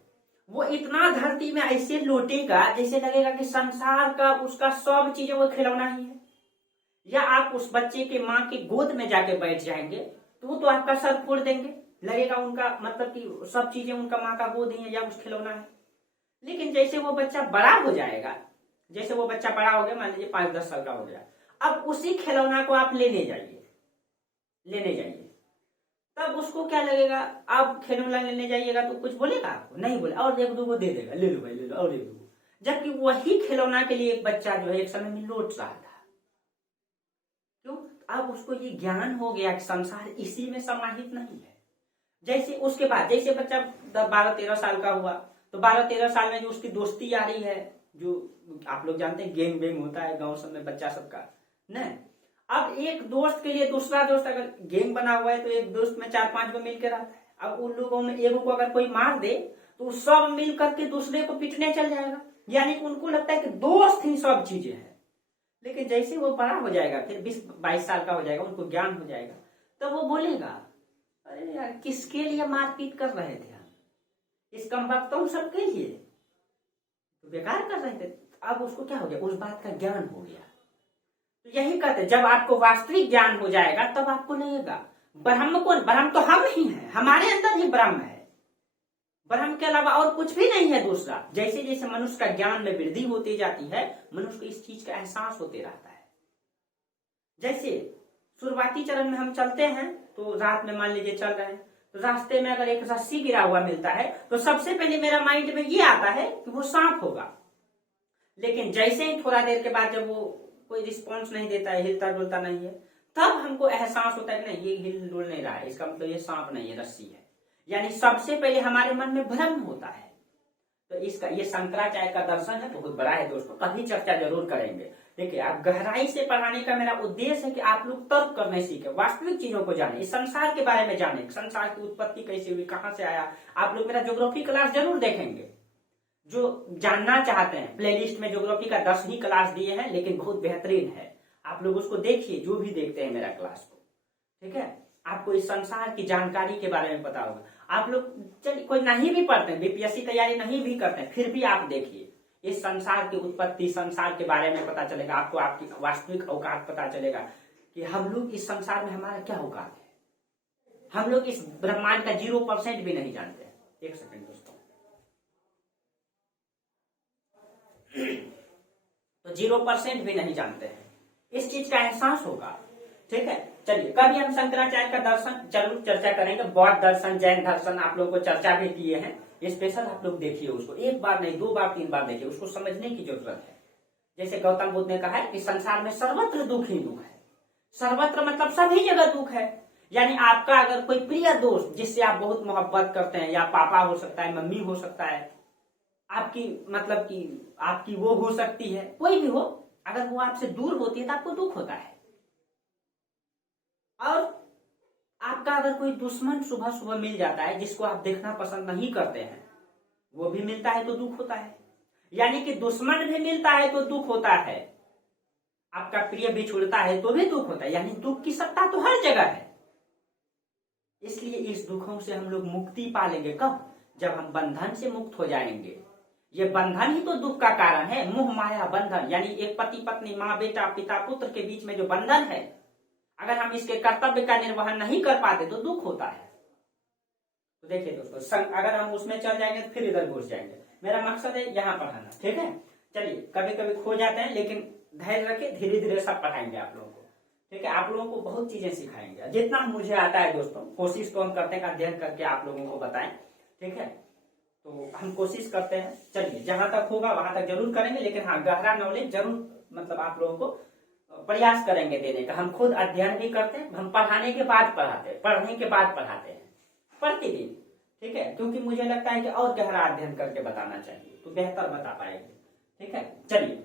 वो इतना धरती में ऐसे लौटेगा जैसे लगेगा कि संसार का उसका सब चीजें वो खिलौना ही है। या आप उस बच्चे के माँ की गोद में जाके बैठ जाएंगे तो वो तो आपका सर फोड़ देंगे, लगेगा उनका मतलब कि सब चीजें उनका माँ का गोद ही है या उस खिलौना है। लेकिन जैसे वो बच्चा बड़ा हो जाएगा, जैसे वो बच्चा बड़ा हो गया, मान लीजिए 5-10 साल का हो गया, अब उसी खिलौना को आप लेने जाइए, तब उसको क्या लगेगा, आप खिलौना लेने जाइएगा तो कुछ बोलेगा आपको, नहीं बोले, और एक दो को दे देगा, ले लो भाई ले लो, और एक दो। जबकि वही खिलौना के लिए एक बच्चा जो है एक समय में लौट रहा था। क्यों? अब उसको ये ज्ञान हो गया कि संसार इसी में समाहित नहीं है। जैसे उसके बाद जैसे बच्चा 12-13 साल का हुआ, तो 12-13 साल में जो उसकी दोस्ती यारी है, जो आप लोग जानते हैं गेम वेम होता है गांव सब में बच्चा सबका, नहीं, अब एक दोस्त के लिए दूसरा दोस्त, अगर गैंग बना हुआ है तो एक दोस्त में 4-5 को मिलकर रहता है। अब उन लोगों में एक को अगर कोई मार दे तो सब मिल करके दूसरे को पीटने चल जाएगा, यानी कि उनको लगता है कि दोस्त ही सब चीजें हैं। लेकिन जैसे वो बड़ा हो जाएगा, फिर 20-22 साल का हो जाएगा, उनको ज्ञान हो जाएगा, तो वो बोलेगा, अरे यार किसके लिए मारपीट कर रहे थे हम, इस कमबख्तों सबके लिए तो बेकार कर रहे थे। अब उसको क्या हो गया, उस बात का ज्ञान हो गया। यही कहते, जब आपको वास्तविक ज्ञान हो जाएगा तब आपको लगेगा ब्रह्म कौन, ब्रह्म तो हम ही हैं, हमारे अंदर ही ब्रह्म है, ब्रह्म के अलावा और कुछ भी नहीं है दूसरा। जैसे जैसे मनुष्य का ज्ञान में वृद्धि होती जाती है, मनुष्य को इस चीज का एहसास होते रहता है। जैसे शुरुआती चरण में हम चलते हैं तो रात में मान लीजिए चल रहे हैं, तो रास्ते में अगर एक रस्सी गिरा हुआ मिलता है तो सबसे पहले मेरा माइंड में ये आता है कि वो सांप होगा। लेकिन जैसे ही थोड़ा देर के बाद जब वो कोई रिस्पॉन्स नहीं देता है, हिलता डुलता नहीं है, तब हमको एहसास होता है कि नहीं ये हिल डुल नहीं रहा है, इसका मतलब ये सांप नहीं है, रस्सी है। यानी सबसे पहले हमारे मन में भ्रम होता है। तो इसका ये शंकराचार्य का दर्शन है, बहुत बड़ा है दोस्तों, कभी चर्चा जरूर करेंगे। देखिए आप गहराई से पढ़ाने का मेरा उद्देश्य है कि आप लोग तर्क करने सीखे, वास्तविक चीजों को जाने, इस संसार के बारे में जाने, संसार की उत्पत्ति कैसे हुई, कहां से आया। आप लोग मेरा ज्योग्राफी क्लास जरूर देखेंगे, जो जानना चाहते हैं। प्लेलिस्ट में ज्योग्राफी का 10 ही क्लास दिए हैं, लेकिन बहुत बेहतरीन है, आप लोग उसको देखिए जो भी देखते हैं मेरा क्लास को, ठीक है। आपको इस संसार की जानकारी के बारे में पता होगा। आप लोग चलिए कोई नहीं भी पढ़ते हैं, बीपीएससी तैयारी नहीं भी करते हैं, फिर भी आप देखिए इस संसार की उत्पत्ति, संसार के बारे में पता चलेगा आपको, आपकी वास्तविक औकात पता चलेगा कि हम लोग इस संसार में हमारा क्या औकात है। हम लोग इस ब्रह्मांड का 0% भी नहीं जानते हैं। एक सेकंड दोस्तों, तो 0% भी नहीं जानते हैं, इस चीज का एहसास होगा, ठीक है। चलिए कभी हम शंकराचार्य का दर्शन जरूर चर्चा करेंगे, बौद्ध दर्शन, जैन दर्शन आप लोगों को चर्चा भी किए हैं, स्पेशल आप लोग देखिए उसको, एक बार नहीं 2 बार 3 बार देखिए, उसको समझने की जरूरत है। जैसे गौतम बुद्ध ने कहा है कि संसार में सर्वत्र दुख ही दुख है, सर्वत्र मतलब सभी जगह दुख है। यानी आपका अगर कोई प्रिय दोस्त जिससे आप बहुत मोहब्बत करते हैं, या पापा हो सकता है, मम्मी हो सकता है, आपकी मतलब कि आपकी वो हो सकती है, कोई भी हो, अगर वो आपसे दूर होती है तो आपको दुख होता है। और आपका अगर कोई दुश्मन सुबह सुबह मिल जाता है जिसको आप देखना पसंद नहीं करते हैं, वो भी मिलता है तो दुख होता है। यानी कि दुश्मन भी मिलता है तो दुख होता है, आपका प्रिय भी छूटता है तो भी दुख होता है। यानी दुख की सत्ता तो हर जगह है। इसलिए इस दुखों से हम लोग मुक्ति पा लेंगे कब, जब हम बंधन से मुक्त हो जाएंगे। ये बंधन ही तो दुख का कारण है, मोह माया बंधन। यानी एक पति पत्नी, माँ बेटा, पिता पुत्र के बीच में जो बंधन है, अगर हम इसके कर्तव्य का निर्वहन नहीं कर पाते तो दुख होता है। तो देखिए दोस्तों, अगर हम उसमें चल जाएंगे तो फिर इधर घुस जाएंगे। मेरा मकसद है यहाँ पढ़ाना, ठीक है। चलिए, कभी कभी खो जाते हैं, लेकिन धैर्य रखिए, धीरे धीरे सब पढ़ाएंगे आप लोगों को, ठीक है। आप लोगों को बहुत चीजें सिखाएंगे, जितना मुझे आता है दोस्तों। कोशिश तो हम करते हैं अध्ययन करके आप लोगों को बताएं, ठीक है। तो हम कोशिश करते हैं, चलिए जहां तक होगा वहां तक जरूर करेंगे, लेकिन हाँ, गहरा नॉलेज जरूर मतलब आप लोगों को प्रयास करेंगे देने का। हम खुद अध्ययन भी करते हैं, हम पढ़ाने के बाद पढ़ाते हैं, पढ़ने के बाद पढ़ाते हैं प्रतिदिन, ठीक है। क्योंकि मुझे लगता है कि और गहरा अध्ययन करके बताना चाहिए तो बेहतर बता पाएंगे, ठीक है। चलिए,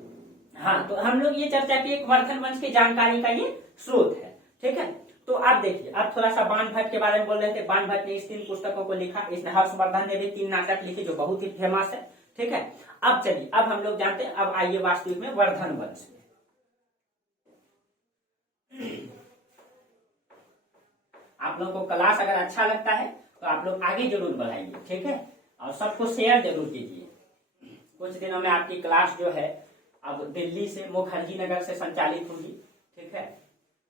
हाँ, तो हम लोग ये चर्चा की एक वर्धन वंश की जानकारी का ये स्रोत है, ठीक है। तो आप देखिए, अब थोड़ा सा बाण भट्ट के बारे में बोल रहे थे। बाण भट्ट ने इस 3 पुस्तकों को लिखा। इसने हर्षवर्धन ने भी 3 नाटक लिखे जो बहुत ही फेमस है, ठीक है। अब चलिए, अब हम लोग जानते हैं, अब आइए वास्तविक में वर्धन वंश में। आप लोगों को क्लास अगर अच्छा लगता है तो आप लोग आगे जरूर बढ़ाइए, ठीक है। और सबको शेयर जरूर कीजिए। कुछ दिनों में आपकी क्लास जो है अब दिल्ली से मुखर्जी नगर से संचालित होगी, ठीक है।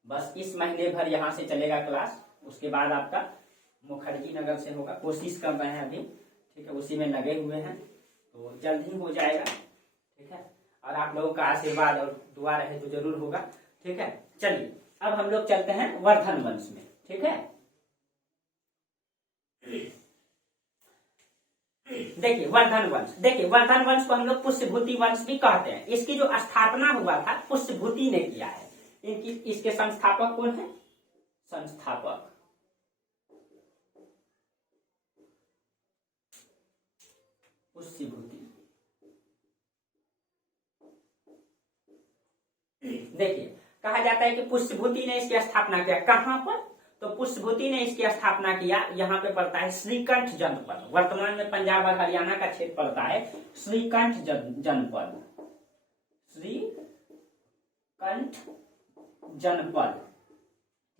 बस इस महीने भर यहाँ से चलेगा क्लास, उसके बाद आपका मुखर्जी नगर से होगा। कोशिश कर रहे हैं अभी, ठीक है, उसी में लगे हुए हैं, तो जल्द ही हो जाएगा, ठीक है। और आप लोगों का आशीर्वाद और दुआ रहे तो जरूर होगा, ठीक है। चलिए, अब हम लोग चलते हैं वर्धन वंश में, ठीक है। देखिए वर्धन वंश, देखिए वर्धन वंश को हम लोग पुष्यभूति वंश भी कहते हैं। इसकी जो स्थापना हुआ था पुष्यभूति ने किया है। इनकी इसके संस्थापक कौन है? संस्थापक पुष्यभूति। देखिए, कहा जाता है कि पुष्यभूति ने इसकी स्थापना किया। कहां पर? तो पुष्यभूति ने इसकी स्थापना किया, यहाँ पे पड़ता है श्रीकंठ जनपद। वर्तमान में पंजाब और हरियाणा का क्षेत्र पड़ता है श्रीकंठ जनपद, श्रीकंठ जनपद,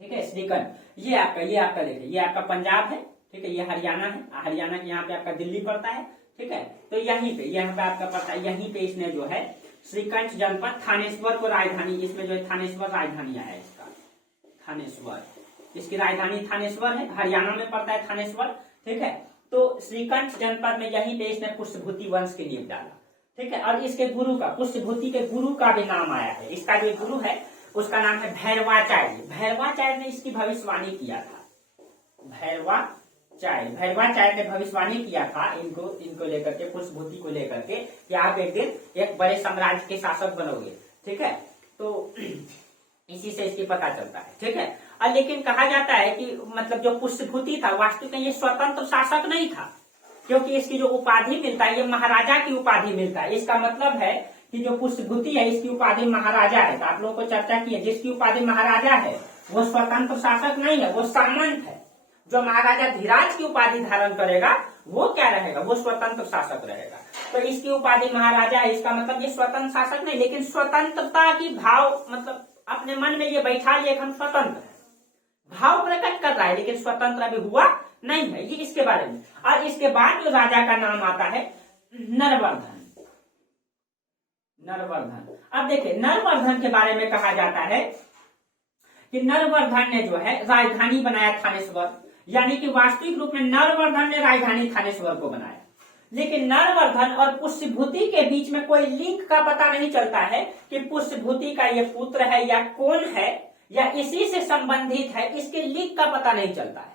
ठीक है। श्रीकंठ ये आपका देखिए, ये आपका पंजाब है, ठीक है। ये हरियाणा है, हरियाणा के यहाँ पे आपका दिल्ली पड़ता है, ठीक है। तो यहीं पे यहाँ पे आपका पड़ता है, यहीं पे इसने जो है श्रीकंठ जनपद, थानेश्वर को राजधानी, इसमें जो है थानेश्वर राजधानी है इसका, थानेश्वर, इसकी राजधानी थानेश्वर है। हरियाणा में पड़ता है थानेश्वर, ठीक है। तो श्रीकंठ जनपद में यहीं पे इसने पुष्यभूति वंश की नींव डाला, ठीक है। और इसके गुरु का, पुष्यभूति के गुरु का भी नाम आया है। इसका जो गुरु है उसका नाम है भैरवाचार्य। भैरवाचार्य ने इसकी भविष्यवाणी किया था। भैरवाचार्य ने भविष्यवाणी किया था इनको लेकर के, पुष्यभूति को लेकर के, कि आप एक दिन एक बड़े साम्राज्य के शासक बनोगे, ठीक है। तो इसी से इसकी पता चलता है, ठीक है। और लेकिन कहा जाता है कि मतलब जो पुष्यभूति था वास्तविक में ये स्वतंत्र शासक नहीं था, क्योंकि इसकी जो उपाधि मिलता है ये महाराजा की उपाधि मिलता है। इसका मतलब है कि जो पुष्यभूति है इसकी उपाधि महाराजा है। तो आप लोगों को चर्चा की है, जिसकी उपाधि महाराजा है वो स्वतंत्र शासक नहीं है, वो सामंत है। जो महाराजा धीराज की उपाधि धारण करेगा वो क्या रहेगा? वो स्वतंत्र शासक रहेगा। तो इसकी उपाधि महाराजा है, इसका मतलब ये स्वतंत्र शासक नहीं, लेकिन स्वतंत्रता की भाव मतलब अपने मन में ये बैठा लिए हम स्वतंत्र है, भाव प्रकट कर रहा है, लेकिन स्वतंत्र अभी हुआ नहीं है। ये इसके बारे में। और इसके बाद जो राजा का नाम आता है नरवर्धन। नरवर्धन, अब देखिए नरवर्धन के बारे में कहा जाता है कि नरवर्धन ने जो है राजधानी बनाया थानेश्वर, यानी कि वास्तविक रूप में नरवर्धन ने राजधानी थानेश्वर को बनाया। लेकिन नरवर्धन और पुष्यभूति के बीच में कोई लिंक का पता नहीं चलता है कि पुष्यभूति का ये पुत्र है या कौन है या इसी से संबंधित है, इसके लिंक का पता नहीं चलता है।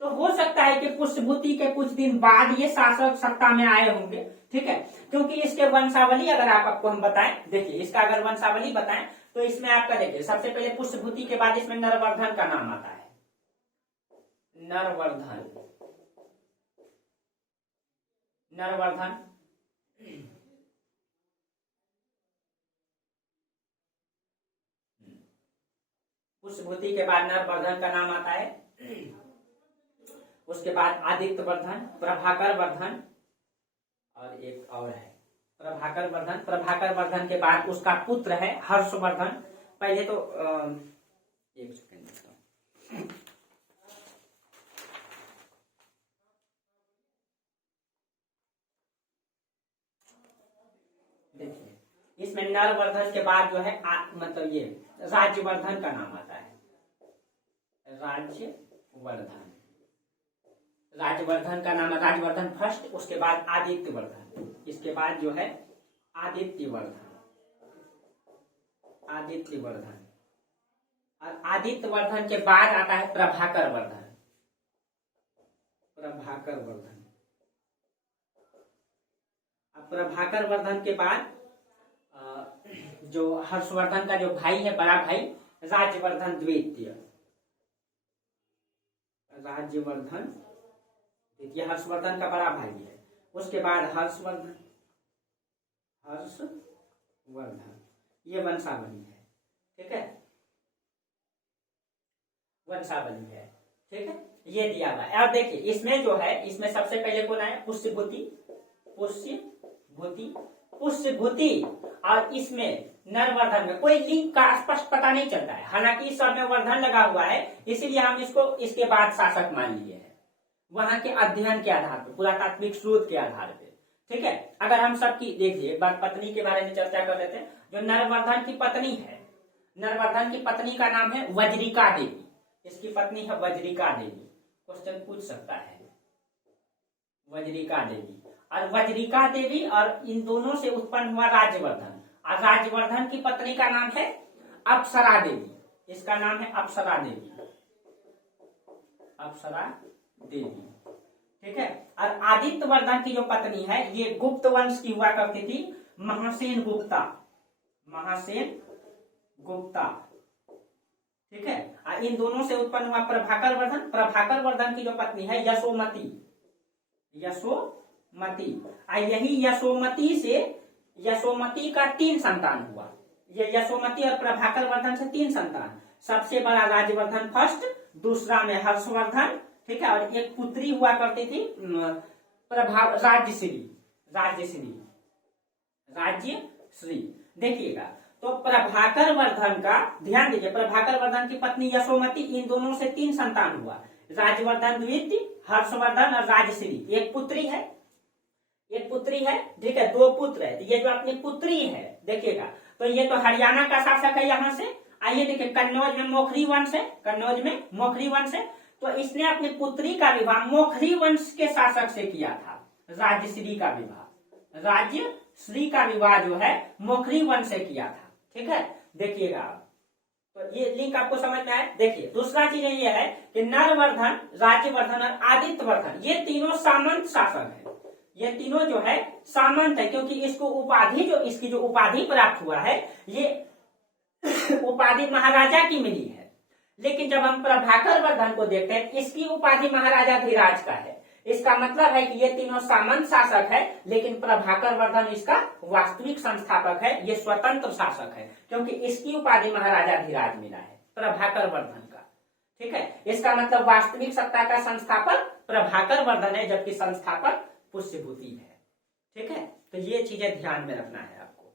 तो हो सकता है कि पुष्यभूति के कुछ दिन बाद ये शासक सत्ता में आए होंगे, ठीक है। क्योंकि इसके वंशावली अगर आपको हम बताएं, देखिए इसका अगर वंशावली बताएं तो इसमें आपका देखिए सबसे पहले पुष्यभूति के बाद इसमें नरवर्धन का नाम आता है। नरवर्धन, नरवर्धन पुष्यभूति के बाद नरवर्धन का नाम आता है। उसके बाद आदित्य वर्धन, प्रभाकर वर्धन और एक और है प्रभाकर वर्धन। प्रभाकर वर्धन के बाद उसका पुत्र है हर्षवर्धन। पहले तो एक सेकंड देखिए, इसमें नरवर्धन के बाद जो है मतलब ये राज्यवर्धन का नाम आता है। राज्यवर्धन। राज्यवर्धन का नाम है राज्यवर्धन फर्स्ट, उसके बाद आदित्यवर्धन, इसके बाद जो है आदित्यवर्धन। आदित्यवर्धन और आदित्यवर्धन के बाद आता है प्रभाकर वर्धन। प्रभाकर वर्धन। अब प्रभाकर वर्धन के बाद जो हर्षवर्धन का जो भाई है, बड़ा भाई, राज्यवर्धन द्वितीय। राज्यवर्धन द्वितीय हर्षवर्धन का बड़ा भाई है। उसके बाद हर्षवर्धन, हर्षवर्धन, ये वंशावली है, ठीक है, वंशावली है, ठीक है, ये दिया हुआ है। अब देखिए इसमें जो है, इसमें सबसे पहले कौन है, पुष्यभूति, पुष्यभूति, पुष्यभूति, और इसमें नरवर्धन में कोई लिंग का स्पष्ट पता नहीं चलता है, हालांकि इस सब में वर्धन लगा हुआ है, इसीलिए हम इसको इसके बाद शासक मान लिए हैं, वहां के अध्ययन के आधार पर, पुरातात्विक स्रोत के आधार पर, ठीक है। अगर हम सबकी देखिए एक बार पत्नी के बारे में चर्चा कर लेते हैं। जो नरवर्धन की पत्नी है, नरवर्धन की पत्नी का नाम है वज्रिका देवी, इसकी पत्नी है वज्रिका देवी, क्वेश्चन पूछ सकता है, वज्रिका देवी। और वज्रिका देवी और इन दोनों से उत्पन्न हुआ राज्यवर्धन, और राज्यवर्धन की पत्नी का नाम है अप्सरा देवी, इसका नाम है अप्सरा देवी, अप्सरा देवी, ठीक है। और आदित्यवर्धन की जो पत्नी है, ये गुप्त वंश की हुआ करती थी, महासेन गुप्ता, महासेन गुप्ता, ठीक है। और इन दोनों से उत्पन्न हुआ प्रभाकर वर्धन। प्रभाकर वर्धन की जो पत्नी है यशोमती, यशोमती, और यही यशोमती से, यशोमती का 3 संतान हुआ, ये यशोमती और प्रभाकर वर्धन से 3 संतान। सबसे बड़ा राज्यवर्धन फर्स्ट, दूसरा में हर्षवर्धन, ठीक है, और एक पुत्री हुआ करती थी राज्यश्री, राज्यश्री, राज्यश्री। देखिएगा तो प्रभाकर वर्धन का ध्यान दीजिए, प्रभाकर वर्धन की पत्नी यशोमती, इन दोनों से 3 संतान हुआ, राज्यवर्धन द्वितीय, हर्षवर्धन और राजश्री। एक पुत्री है, एक पुत्री है, ठीक है, 2 पुत्र है। ये जो अपनी पुत्री है, देखिएगा तो ये तो हरियाणा का शासक है यहाँ से। आइए देखिए कन्नौज में मोखरी वंश है, कन्नौज में मोखरी वंश है, तो इसने अपनी पुत्री का विवाह मोखरी वंश के शासक से किया था, राजश्री का विवाह, राजश्री का विवाह जो है मोखरी वंश से किया था, ठीक है। देखिएगा तो ये लिंक आपको समझ में आए। देखिए दूसरा चीज ये है कि नरवर्धन, राज्यवर्धन और आदित्यवर्धन, ये तीनों सामंत शासक है, ये तीनों जो है सामंत है, क्योंकि इसको उपाधि, जो इसकी जो उपाधि प्राप्त हुआ है, ये उपाधि महाराजा की मिली है। लेकिन जब हम प्रभाकर वर्धन को देखते हैं, इसकी उपाधि महाराजा धीराज का है। इसका मतलब है कि ये तीनों सामंत शासक है, लेकिन प्रभाकर वर्धन इसका वास्तविक संस्थापक है, ये स्वतंत्र शासक है, क्योंकि इसकी उपाधि महाराजा धीराज मिला है, प्रभाकर वर्धन का, ठीक है। इसका मतलब वास्तविक सत्ता का संस्थापक प्रभाकर वर्धन है, जबकि संस्थापक पुष्यभूति है, ठीक है। तो ये चीजें ध्यान में रखना है आपको।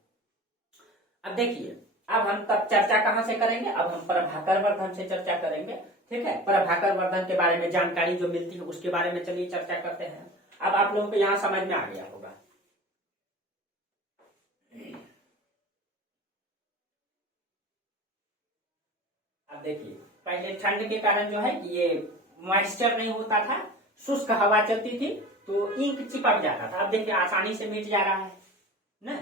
अब देखिए, अब हम तब चर्चा कहां से करेंगे, अब हम प्रभाकर वर्धन से चर्चा करेंगे, ठीक है। प्रभाकर वर्धन के बारे में जानकारी जो मिलती है उसके बारे में चलिए चर्चा करते हैं। अब आप लोगों को यहां समझ में आ गया होगा। अब देखिए पहले ठंड के कारण जो है ये मॉइस्चर नहीं होता था, शुष्क हवा चलती थी तो इंक चिपक जाता था। अब देखिए आसानी से मिट जा रहा है ना।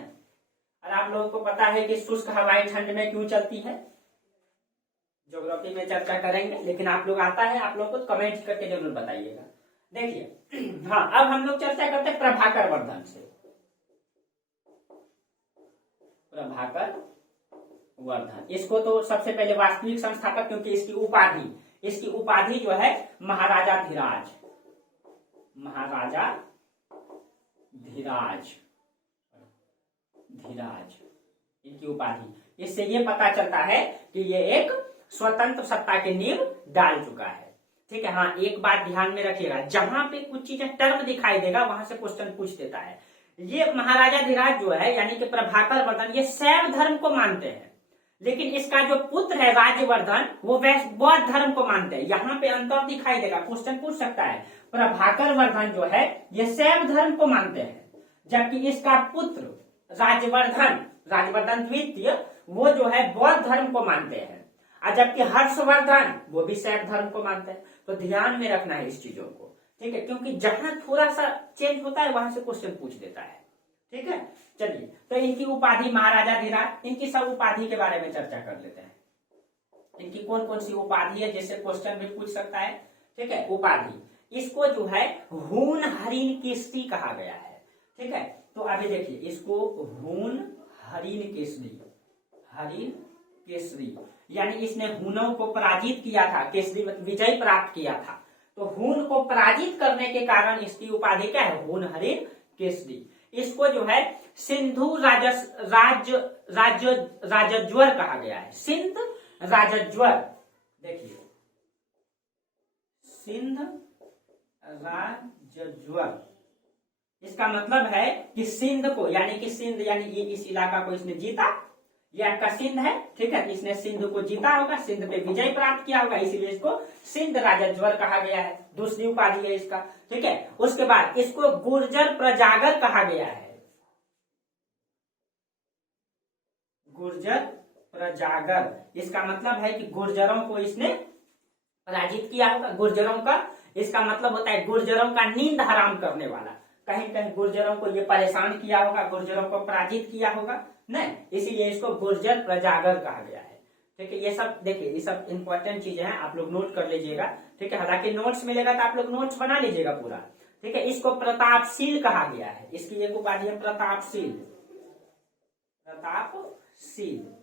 और आप लोगों को पता है कि शुष्क हवाएं ठंड में क्यों चलती है, ज्योग्राफी में चर्चा करेंगे, लेकिन आप लोग आता है, आप लोग को कमेंट करके जरूर बताइएगा। देखिए हाँ, अब हम लोग चर्चा करते हैं प्रभाकर वर्धन से। प्रभाकर वर्धन, इसको तो सबसे पहले वास्तविक संस्थापक, क्योंकि इसकी उपाधि जो है महाराजा धीराज, महाराजा धीराज, धीराज इनकी उपाधि। इससे ये पता चलता है कि ये एक स्वतंत्र सत्ता की नींव डाल चुका है, ठीक है। हाँ एक बात ध्यान में रखिएगा, जहां पे कुछ चीजें टर्म दिखाई देगा वहां से क्वेश्चन पूछ देता है। ये महाराजा धीराज जो है यानी कि प्रभाकर वर्धन, ये शैव धर्म को मानते हैं, लेकिन इसका जो पुत्र है राज्यवर्धन वो बौद्ध धर्म को मानते हैं। यहाँ पे अंतर दिखाई देगा, क्वेश्चन पूछ सकता है। प्रभाकर वर्धन जो है ये शैव धर्म को मानते हैं, जबकि इसका पुत्र राज्यवर्धन, राज्यवर्धन द्वितीय, वो जो है बौद्ध धर्म को मानते हैं। और जबकि हर्षवर्धन वो भी शैव धर्म को मानते हैं। तो ध्यान में रखना है इस चीजों को, ठीक है, क्योंकि जहां थोड़ा सा चेंज होता है वहां से क्वेश्चन पूछ देता है, ठीक है। चलिए, तो इनकी उपाधि महाराजा धीराज, इनकी सब उपाधि के बारे में चर्चा कर लेते हैं। इनकी कौन कौन सी उपाधि है जिससे क्वेश्चन भी पूछ सकता है, ठीक है। उपाधि, इसको जो है हून हरिण केसरी कहा गया है, ठीक है। तो अभी देखिए, इसको हून हरिण केसरी, हरिण केसरी, यानी इसने हूनों को पराजित किया था, केसरी विजय प्राप्त किया था। तो हून को पराजित करने के कारण इसकी उपाधि क्या है, हून हरिण केसरी। इसको जो है सिंधु राजज्वर कहा गया है, सिंध राजज्वर। देखिए, सिंध राजज्वर, इसका मतलब है कि सिंध को, यानी कि सिंध यानी ये इस इलाका को इसने जीता, ये आपका सिंध है, ठीक है। इसने सिंध को जीता होगा, सिंध पे विजय प्राप्त किया होगा, इसीलिए इसको सिंध राजज्वर कहा गया है, दूसरी उपाधि है इसका, ठीक है। उसके बाद इसको गुर्जर प्रजागर कहा गया है, गुर्जर प्रजागर। इसका मतलब है कि गुर्जरों को इसने पराजित किया होगा। गुर्जरों का इसका मतलब होता है गुर्जरों का नींद हराम करने वाला, कहीं कहीं गुर्जरों को ये परेशान किया होगा, गुर्जरों को पराजित किया होगा, नहीं, इसीलिए इसको गुर्जर प्रजागर कहा गया है, ठीक है। ये सब देखिए, ये सब इंपॉर्टेंट चीजें हैं, आप लोग नोट कर लीजिएगा, ठीक है। हालांकि नोट्स मिलेगा तो आप लोग नोट्स बना लीजिएगा पूरा, ठीक है। इसको प्रतापशील कहा गया है, इसकी एक उपाधि है प्रतापशील, प्रतापशील,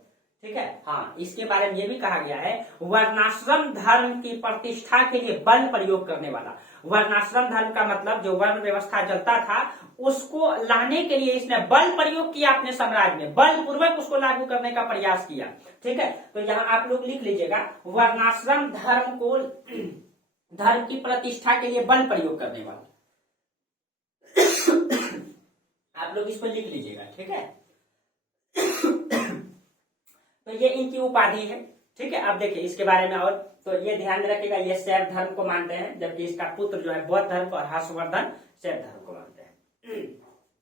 ठीक है। हाँ, इसके बारे में ये भी कहा गया है वर्णाश्रम धर्म की प्रतिष्ठा के लिए बल प्रयोग करने वाला। वर्णाश्रम धर्म का मतलब जो वर्ण व्यवस्था चलता था उसको लाने के लिए इसने बल प्रयोग किया, अपने साम्राज्य में बलपूर्वक उसको लागू करने का प्रयास किया, ठीक है। तो यहाँ आप लोग लिख लीजिएगा वर्णाश्रम धर्म को, धर्म की प्रतिष्ठा के लिए बल प्रयोग करने वाला, आप लोग इसको लिख लीजिएगा, ठीक है। तो ये इनकी उपाधि है, ठीक है। अब देखिए इसके बारे में, और तो ये ध्यान में रखिएगा, ये शैव धर्म को मानते हैं, जबकि इसका पुत्र जो है बौद्ध धर्म और हर्षवर्धन शैव धर्म को मानते हैं।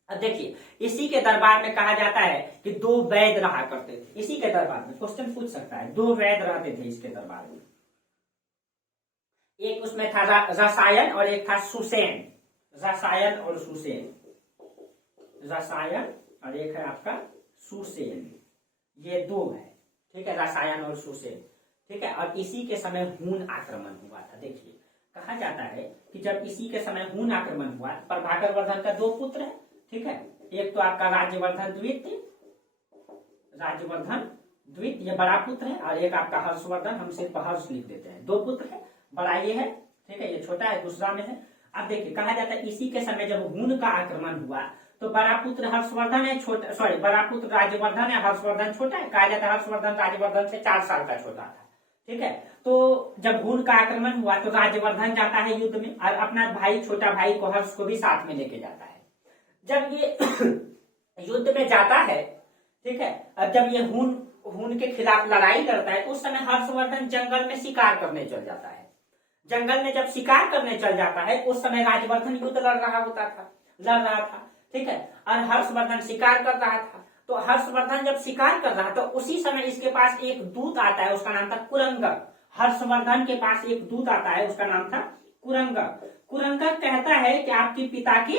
अब देखिए, इसी के दरबार में कहा जाता है कि 2 वैद्य रहा करते थे। इसी के दरबार में क्वेश्चन पूछ सकता है, 2 वैद्य रहते थे इसके दरबार में। एक उसमें था रसायन और एक था सुसेन, रसायन और सुसेन, रसायन और एक है आपका सुसेन, ये 2 है, ठीक है, रसायन और सुसेन, ठीक है। और इसी के समय हून आक्रमण हुआ था। देखिए, कहा जाता है कि जब इसी के समय हून आक्रमण हुआ, प्रभाकर वर्धन का 2 पुत्र है, ठीक है। एक तो आपका राज्यवर्धन द्वितीय, राज्यवर्धन द्वितीय ये बड़ा पुत्र है, और एक आपका हर्षवर्धन, हम सिर्फ हर्ष लिख देते हैं, 2 पुत्र है, बड़ा ये है, ठीक है, ये छोटा है, दूसरा में है। अब देखिए, कहा जाता है इसी के समय जब हून का आक्रमण हुआ तो बड़ा पुत्र हर्षवर्धन है, छोटा, सॉरी, बड़ा पुत्र राज्यवर्धन है, हर्षवर्धन छोटा है। कहा जाता है हर्षवर्धन राज्यवर्धन से 4 साल का छोटा था, ठीक है। तो जब हून का आक्रमण हुआ तो राज्यवर्धन जाता है युद्ध में, और अपना भाई, छोटा भाई को, हर्ष को भी साथ में लेके जाता है। जब ये युद्ध में जाता है, ठीक है, अब जब ये हून के खिलाफ लड़ाई लड़ता है तो उस समय हर्षवर्धन जंगल में शिकार करने चल जाता है। जंगल में जब शिकार करने चल जाता है उस समय राज्यवर्धन युद्ध लड़ रहा था, ठीक है, और हर्षवर्धन शिकार कर रहा था। तो हर्षवर्धन जब शिकार कर रहा था उसी समय इसके पास एक दूत आता है, उसका नाम था कुरंगक। हर्षवर्धन के पास एक दूत आता है, उसका नाम था कुरंगक। कुरंगक कहता है कि आपके पिता की,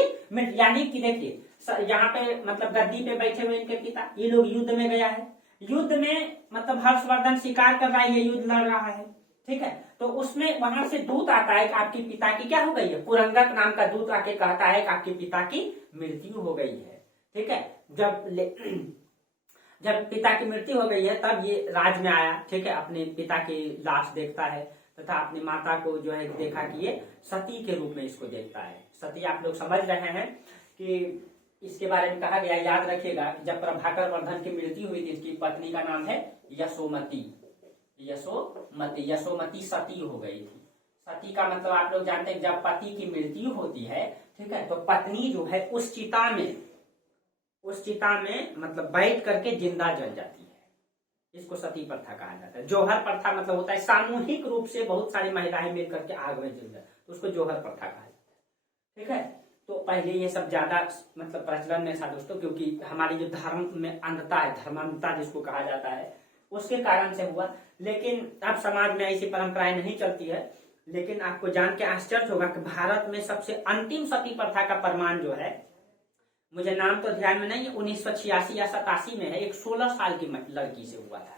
यानी कि देखिए यहाँ पे मतलब गद्दी पे बैठे हुए इनके पिता, ये लोग युद्ध में गया है, युद्ध में मतलब हर्षवर्धन शिकार कर रहा है, ये युद्ध लड़ रहा है, ठीक है। तो उसमें वहां से दूत आता है कि आपके पिता की क्या हो गई है, कुरंगक नाम का दूत आके कहता है कि आपके पिता की मृत्यु हो गई है, ठीक है। जब पिता की मृत्यु हो गई है तब ये राज में आया, ठीक है, अपने पिता की लाश देखता है तथा अपनी माता को जो है देखा कि ये सती के रूप में इसको देखता है। सती आप लोग समझ रहे हैं कि इसके बारे में कहा गया, याद रखिएगा, जब प्रभाकर वर्धन की मृत्यु हुई थी इसकी पत्नी का नाम है यशोमती, यशोमती सती हो गई थी। सती का मतलब आप लोग जानते हैं, जब पति की मृत्यु होती है, ठीक है, तो पत्नी जो है उस चिता में मतलब बैठ करके जिंदा जल जाती है, इसको सती प्रथा कहा जाता है। जोहर प्रथा मतलब होता है सामूहिक रूप से बहुत सारी महिलाएं मिल करके आग में जल जाए, तो उसको जोहर प्रथा कहा जाता है, ठीक है। तो पहले ये सब ज्यादा मतलब प्रचलन में था दोस्तों, क्योंकि हमारी जो धर्म में अंधता है, धर्मांधता जिसको कहा जाता है, उसके कारण से हुआ। लेकिन अब समाज में ऐसी परंपराएं नहीं चलती है। लेकिन आपको जान के आश्चर्य होगा कि भारत में सबसे अंतिम सती प्रथा का प्रमाण जो है, मुझे नाम तो ध्यान में नहीं है, 1986 या 87 में है। एक 16 साल की लड़की से हुआ था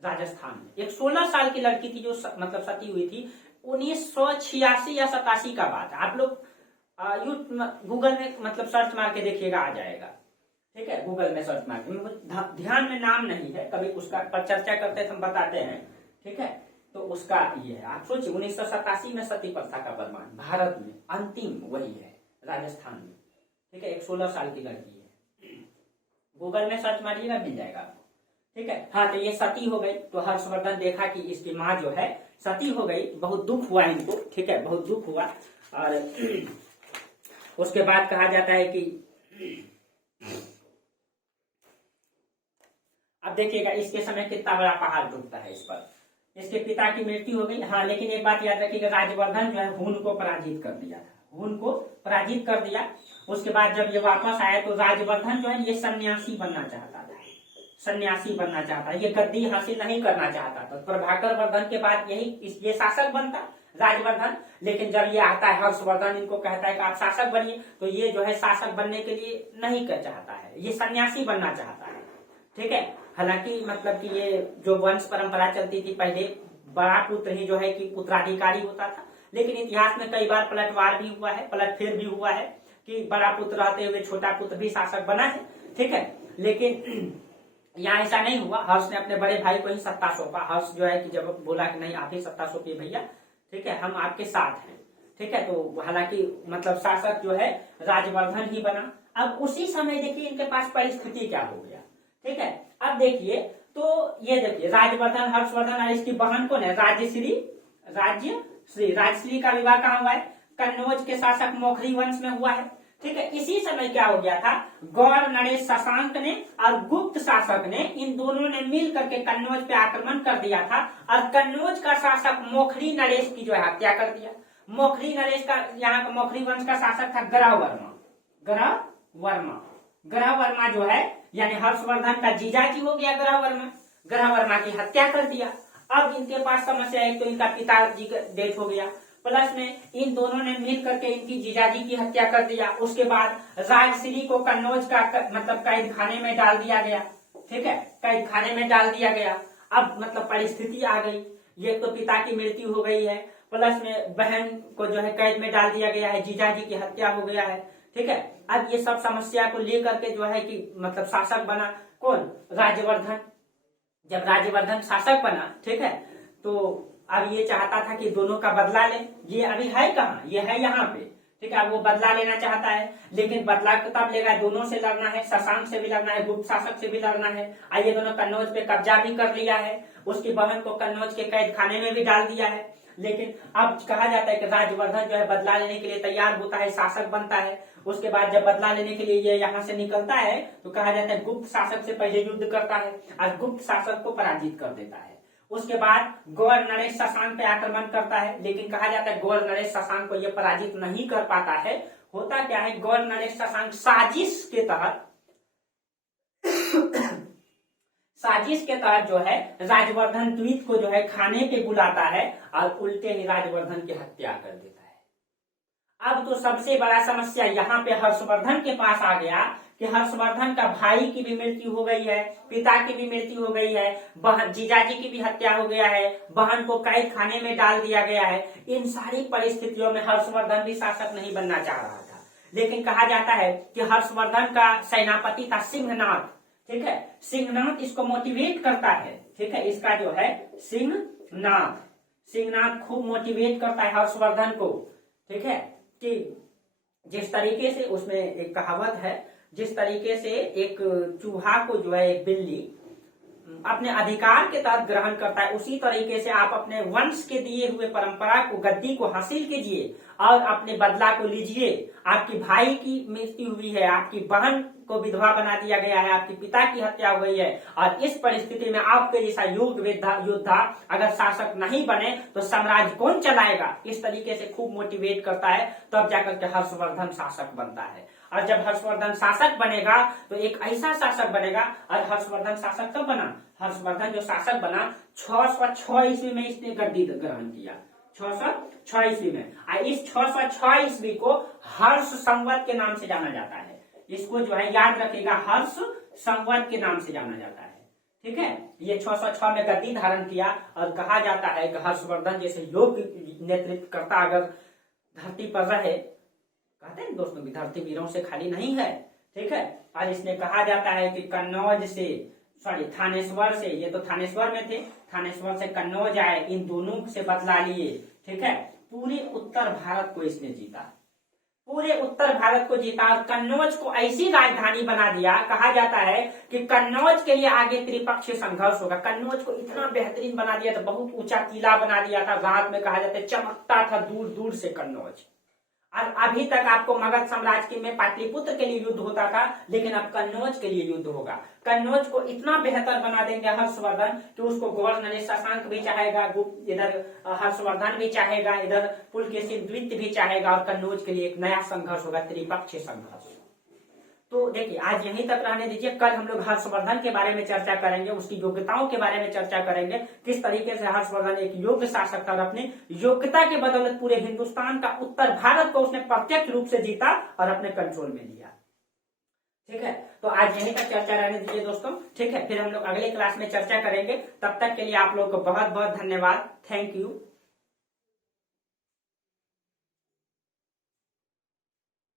राजस्थान में। एक 16 साल की लड़की थी जो मतलब सती हुई थी। 1986 या 87 का बात है। आप लोग गूगल में मतलब सर्च मार के देखिएगा, आ जाएगा। ठीक है, गूगल में सर्च मार के, ध्यान में नाम नहीं है, कभी उसका पर चर्चा करते हैं हम बताते हैं। ठीक है, तो उसका ये है, आप सोचिए 1987 में सती प्रथा का प्रमाण भारत में अंतिम वही है, राजस्थान में। ठीक है, एक 16 साल की लड़की है। गूगल में सर्च मारिएगा, मिल जाएगा आपको। ठीक है, हाँ, तो ये सती हो गई। तो हर्षवर्धन देखा कि इसकी माँ जो है सती हो गई, बहुत दुख हुआ इनको। ठीक है, बहुत दुख हुआ। और उसके बाद कहा जाता है कि अब देखिएगा इसके समय कितना बड़ा पहाड़ टूटता है इस पर। इसके पिता की मृत्यु हो गई। हाँ, लेकिन एक बात याद रखिएगा, राजवर्धन जो है हुन को पराजित कर दिया था। हुन को पराजित कर दिया। उसके बाद जब ये वापस आया तो राजवर्धन जो है ये सन्यासी बनना चाहता था। सन्यासी बनना चाहता, ये गद्दी हासिल नहीं करना चाहता था। प्रभाकर वर्धन के बाद ये शासक बनता राजवर्धन। लेकिन जब ये आता है हर्षवर्धन, इनको कहता है कि आप शासक बनिए, तो ये जो है शासक बनने के लिए नहीं कर चाहता है, ये सन्यासी बनना चाहता है। ठीक है, हालांकि मतलब कि ये जो वंश परंपरा चलती थी पहले, बड़ा पुत्र ही जो है कि उत्तराधिकारी होता था। लेकिन इतिहास में कई बार पलटवार भी हुआ है, पलटफेर भी हुआ है कि बड़ा पुत्र रहते हुए छोटा पुत्र भी शासक बना है। ठीक है, लेकिन यहाँ ऐसा नहीं हुआ। हर्ष ने अपने बड़े भाई को ही सत्ता सौंपा। हर्ष जो है कि जब बोला कि नहीं, आप ही सत्ता सौंपिए भैया, ठीक है, हम आपके साथ हैं। ठीक है, तो हालांकि मतलब शासक जो है राजवर्धन ही बना। अब उसी समय देखिए इनके पास परिस्थिति क्या हो गया। ठीक है, अब देखिए, तो ये देखिए राजवर्धन, हर्षवर्धन और इसकी बहन कौन है, राजश्री का विवाह कहाँ हुआ है, कन्नौज के शासक मोखरी वंश में हुआ है। ठीक है, इसी समय क्या हो गया था, गौर नरेश शशांक ने और गुप्त शासक ने, इन दोनों ने मिल करके कन्नौज पे आक्रमण कर दिया था। और कन्नौज का शासक मोखरी नरेश की जो है हत्या कर दिया। मोखरी नरेश का, यहाँ का मोखरी वंश का शासक था ग्रह वर्मा जो है यानी हर्षवर्धन का जीजाजी हो गया ग्रह वर्मा की हत्या कर दिया। अब इनके पास समस्या है, तो इनका पिताजी का डेथ हो गया, प्लस में इन दोनों ने मिल करके इनकी जीजाजी की हत्या कर दिया। उसके बाद राजश्री को कन्नौज का मतलब कैद खाने में डाल दिया गया। ठीक है, कैद खाने में डाल दिया गया। अब मतलब परिस्थिति आ गई, ये तो पिता की मृत्यु हो गई है, प्लस में बहन को जो है कैद में डाल दिया गया है, जीजाजी की हत्या हो गया है। ठीक है, अब ये सब समस्या को लेकर के जो है कि मतलब शासक बना कौन, राजवर्धन। जब राजवर्धन शासक बना, ठीक है, तो अब ये चाहता था कि दोनों का बदला ले। ये अभी है कहाँ, ये है यहाँ पे। ठीक है, अब वो बदला लेना चाहता है, लेकिन बदला तब लेगा, दोनों से लड़ना है, शशांक से भी लड़ना है, गुप्त शासक से भी लड़ना है। ये दोनों कन्नौज पे कब्जा भी कर लिया है, उसकी बहन को कन्नौज के कैद खाने में भी डाल दिया है। लेकिन अब कहा जाता है कि राजवर्धन जो है बदला लेने के लिए तैयार होता है, शासक बनता है। उसके बाद जब बदला लेने के लिए ये यहाँ से निकलता है, तो कहा जाता है गुप्त शासक से पहले युद्ध करता है और गुप्त शासक को पराजित कर देता है। उसके बाद गौर नरेश शशांक पे आक्रमण करता है, लेकिन कहा जाता है गौर नरेश शशांक को ये पराजित नहीं कर पाता है। होता क्या है, गौर नरेश शशांक साजिश के तहत जो है राजवर्धन द्वित को जो है खाने पे बुलाता है और उल्टे ही राजवर्धन की हत्या कर देता है। अब तो सबसे बड़ा समस्या यहाँ पे हर्षवर्धन के पास आ गया कि हर्षवर्धन का भाई की भी मृत्यु हो गई है, पिता की भी मृत्यु हो गई है, बहन जीजाजी की भी हत्या हो गया है, बहन को कैद खाने में डाल दिया गया है। इन सारी परिस्थितियों में हर्षवर्धन भी शासक नहीं बनना चाह रहा था। लेकिन कहा जाता है कि हर्षवर्धन का सेनापति था सिंहनाथ। ठीक है, सिंहनाथ इसको मोटिवेट करता है। ठीक है, इसका जो है सिंहनाथ खूब मोटिवेट करता है हर्षवर्धन को। ठीक है, कि जिस तरीके से उसमें एक कहावत है, जिस तरीके से एक चूहा को जो है एक बिल्ली अपने अधिकार के तहत ग्रहण करता है, उसी तरीके से आप अपने वंश के दिए हुए परंपरा को, गद्दी को हासिल कीजिए और अपने बदला को लीजिए। आपकी भाई की मृत्यु हुई है, आपकी बहन को विधवा बना दिया गया है, आपके पिता की हत्या हो गई है, और इस परिस्थिति में आपके जैसा योद्धा अगर शासक नहीं बने तो साम्राज्य कौन चलाएगा? इस तरीके से खूब मोटिवेट करता है, तब जाकर के हर्षवर्धन शासक बनता है। और जब हर्षवर्धन शासक बनेगा तो एक ऐसा शासक बनेगा, और हर्षवर्धन शासक कब बना? हर्षवर्धन जो शासक बना 606 ईस्वी में इसने गद्दी ग्रहण किया, 606 ईस्वी में। और इस 606 ईस्वी को हर्ष संवत के नाम से जाना जाता है। इसको जो है याद रखिएगा, हर्ष संवत के नाम से जाना जाता है। ठीक है, ये 606 में गद्दी धारण किया, और कहा जाता है कि हर्षवर्धन जैसे योग्य नेतृत्व करता अगर धरती पर रहे, कहते हैं दोस्तों की धरती वीरों से खाली नहीं है। ठीक है, और इसने कहा जाता है कि कन्नौज से थानेश्वर से, ये तो थानेश्वर में थे, थानेश्वर से कन्नौज आए, इन दोनों से बदला लिए। ठीक है, पूरे उत्तर भारत को इसने जीता, पूरे उत्तर भारत को जीता, और कन्नौज को ऐसी राजधानी बना दिया। कहा जाता है कि कन्नौज के लिए आगे त्रिपक्षीय संघर्ष होगा। कन्नौज को इतना बेहतरीन बना दिया था, बहुत ऊंचा किला बना दिया था, रात में कहा जाता है चमकता था दूर दूर से कन्नौज। और अभी तक आपको मगध साम्राज्य में पाटलिपुत्र के लिए युद्ध होता था, लेकिन अब कन्नौज के लिए युद्ध होगा। कन्नौज को इतना बेहतर बना देंगे हर्षवर्धन कि उसको गवर्नर शशांक भी चाहेगा, इधर हर्षवर्धन भी चाहेगा, इधर पुलकेशिन द्वितीय भी चाहेगा, और कन्नौज के लिए एक नया संघर्ष होगा, त्रिपक्षीय संघर्ष। तो देखिए, आज यहीं तक रहने दीजिए। कल हम लोग हर्षवर्धन के बारे में चर्चा करेंगे, उसकी योग्यताओं के बारे में चर्चा करेंगे, किस तरीके से हर्षवर्धन एक योग्य शासक था और अपनी योग्यता के बदौलत पूरे हिंदुस्तान का उत्तर भारत को उसने प्रत्यक्ष रूप से जीता और अपने कंट्रोल में लिया। ठीक है, तो आज यहीं तक चर्चा रहने दीजिए दोस्तों। ठीक है, फिर हम लोग अगले क्लास में चर्चा करेंगे। तब तक के लिए आप लोगों को बहुत बहुत धन्यवाद। Thank you.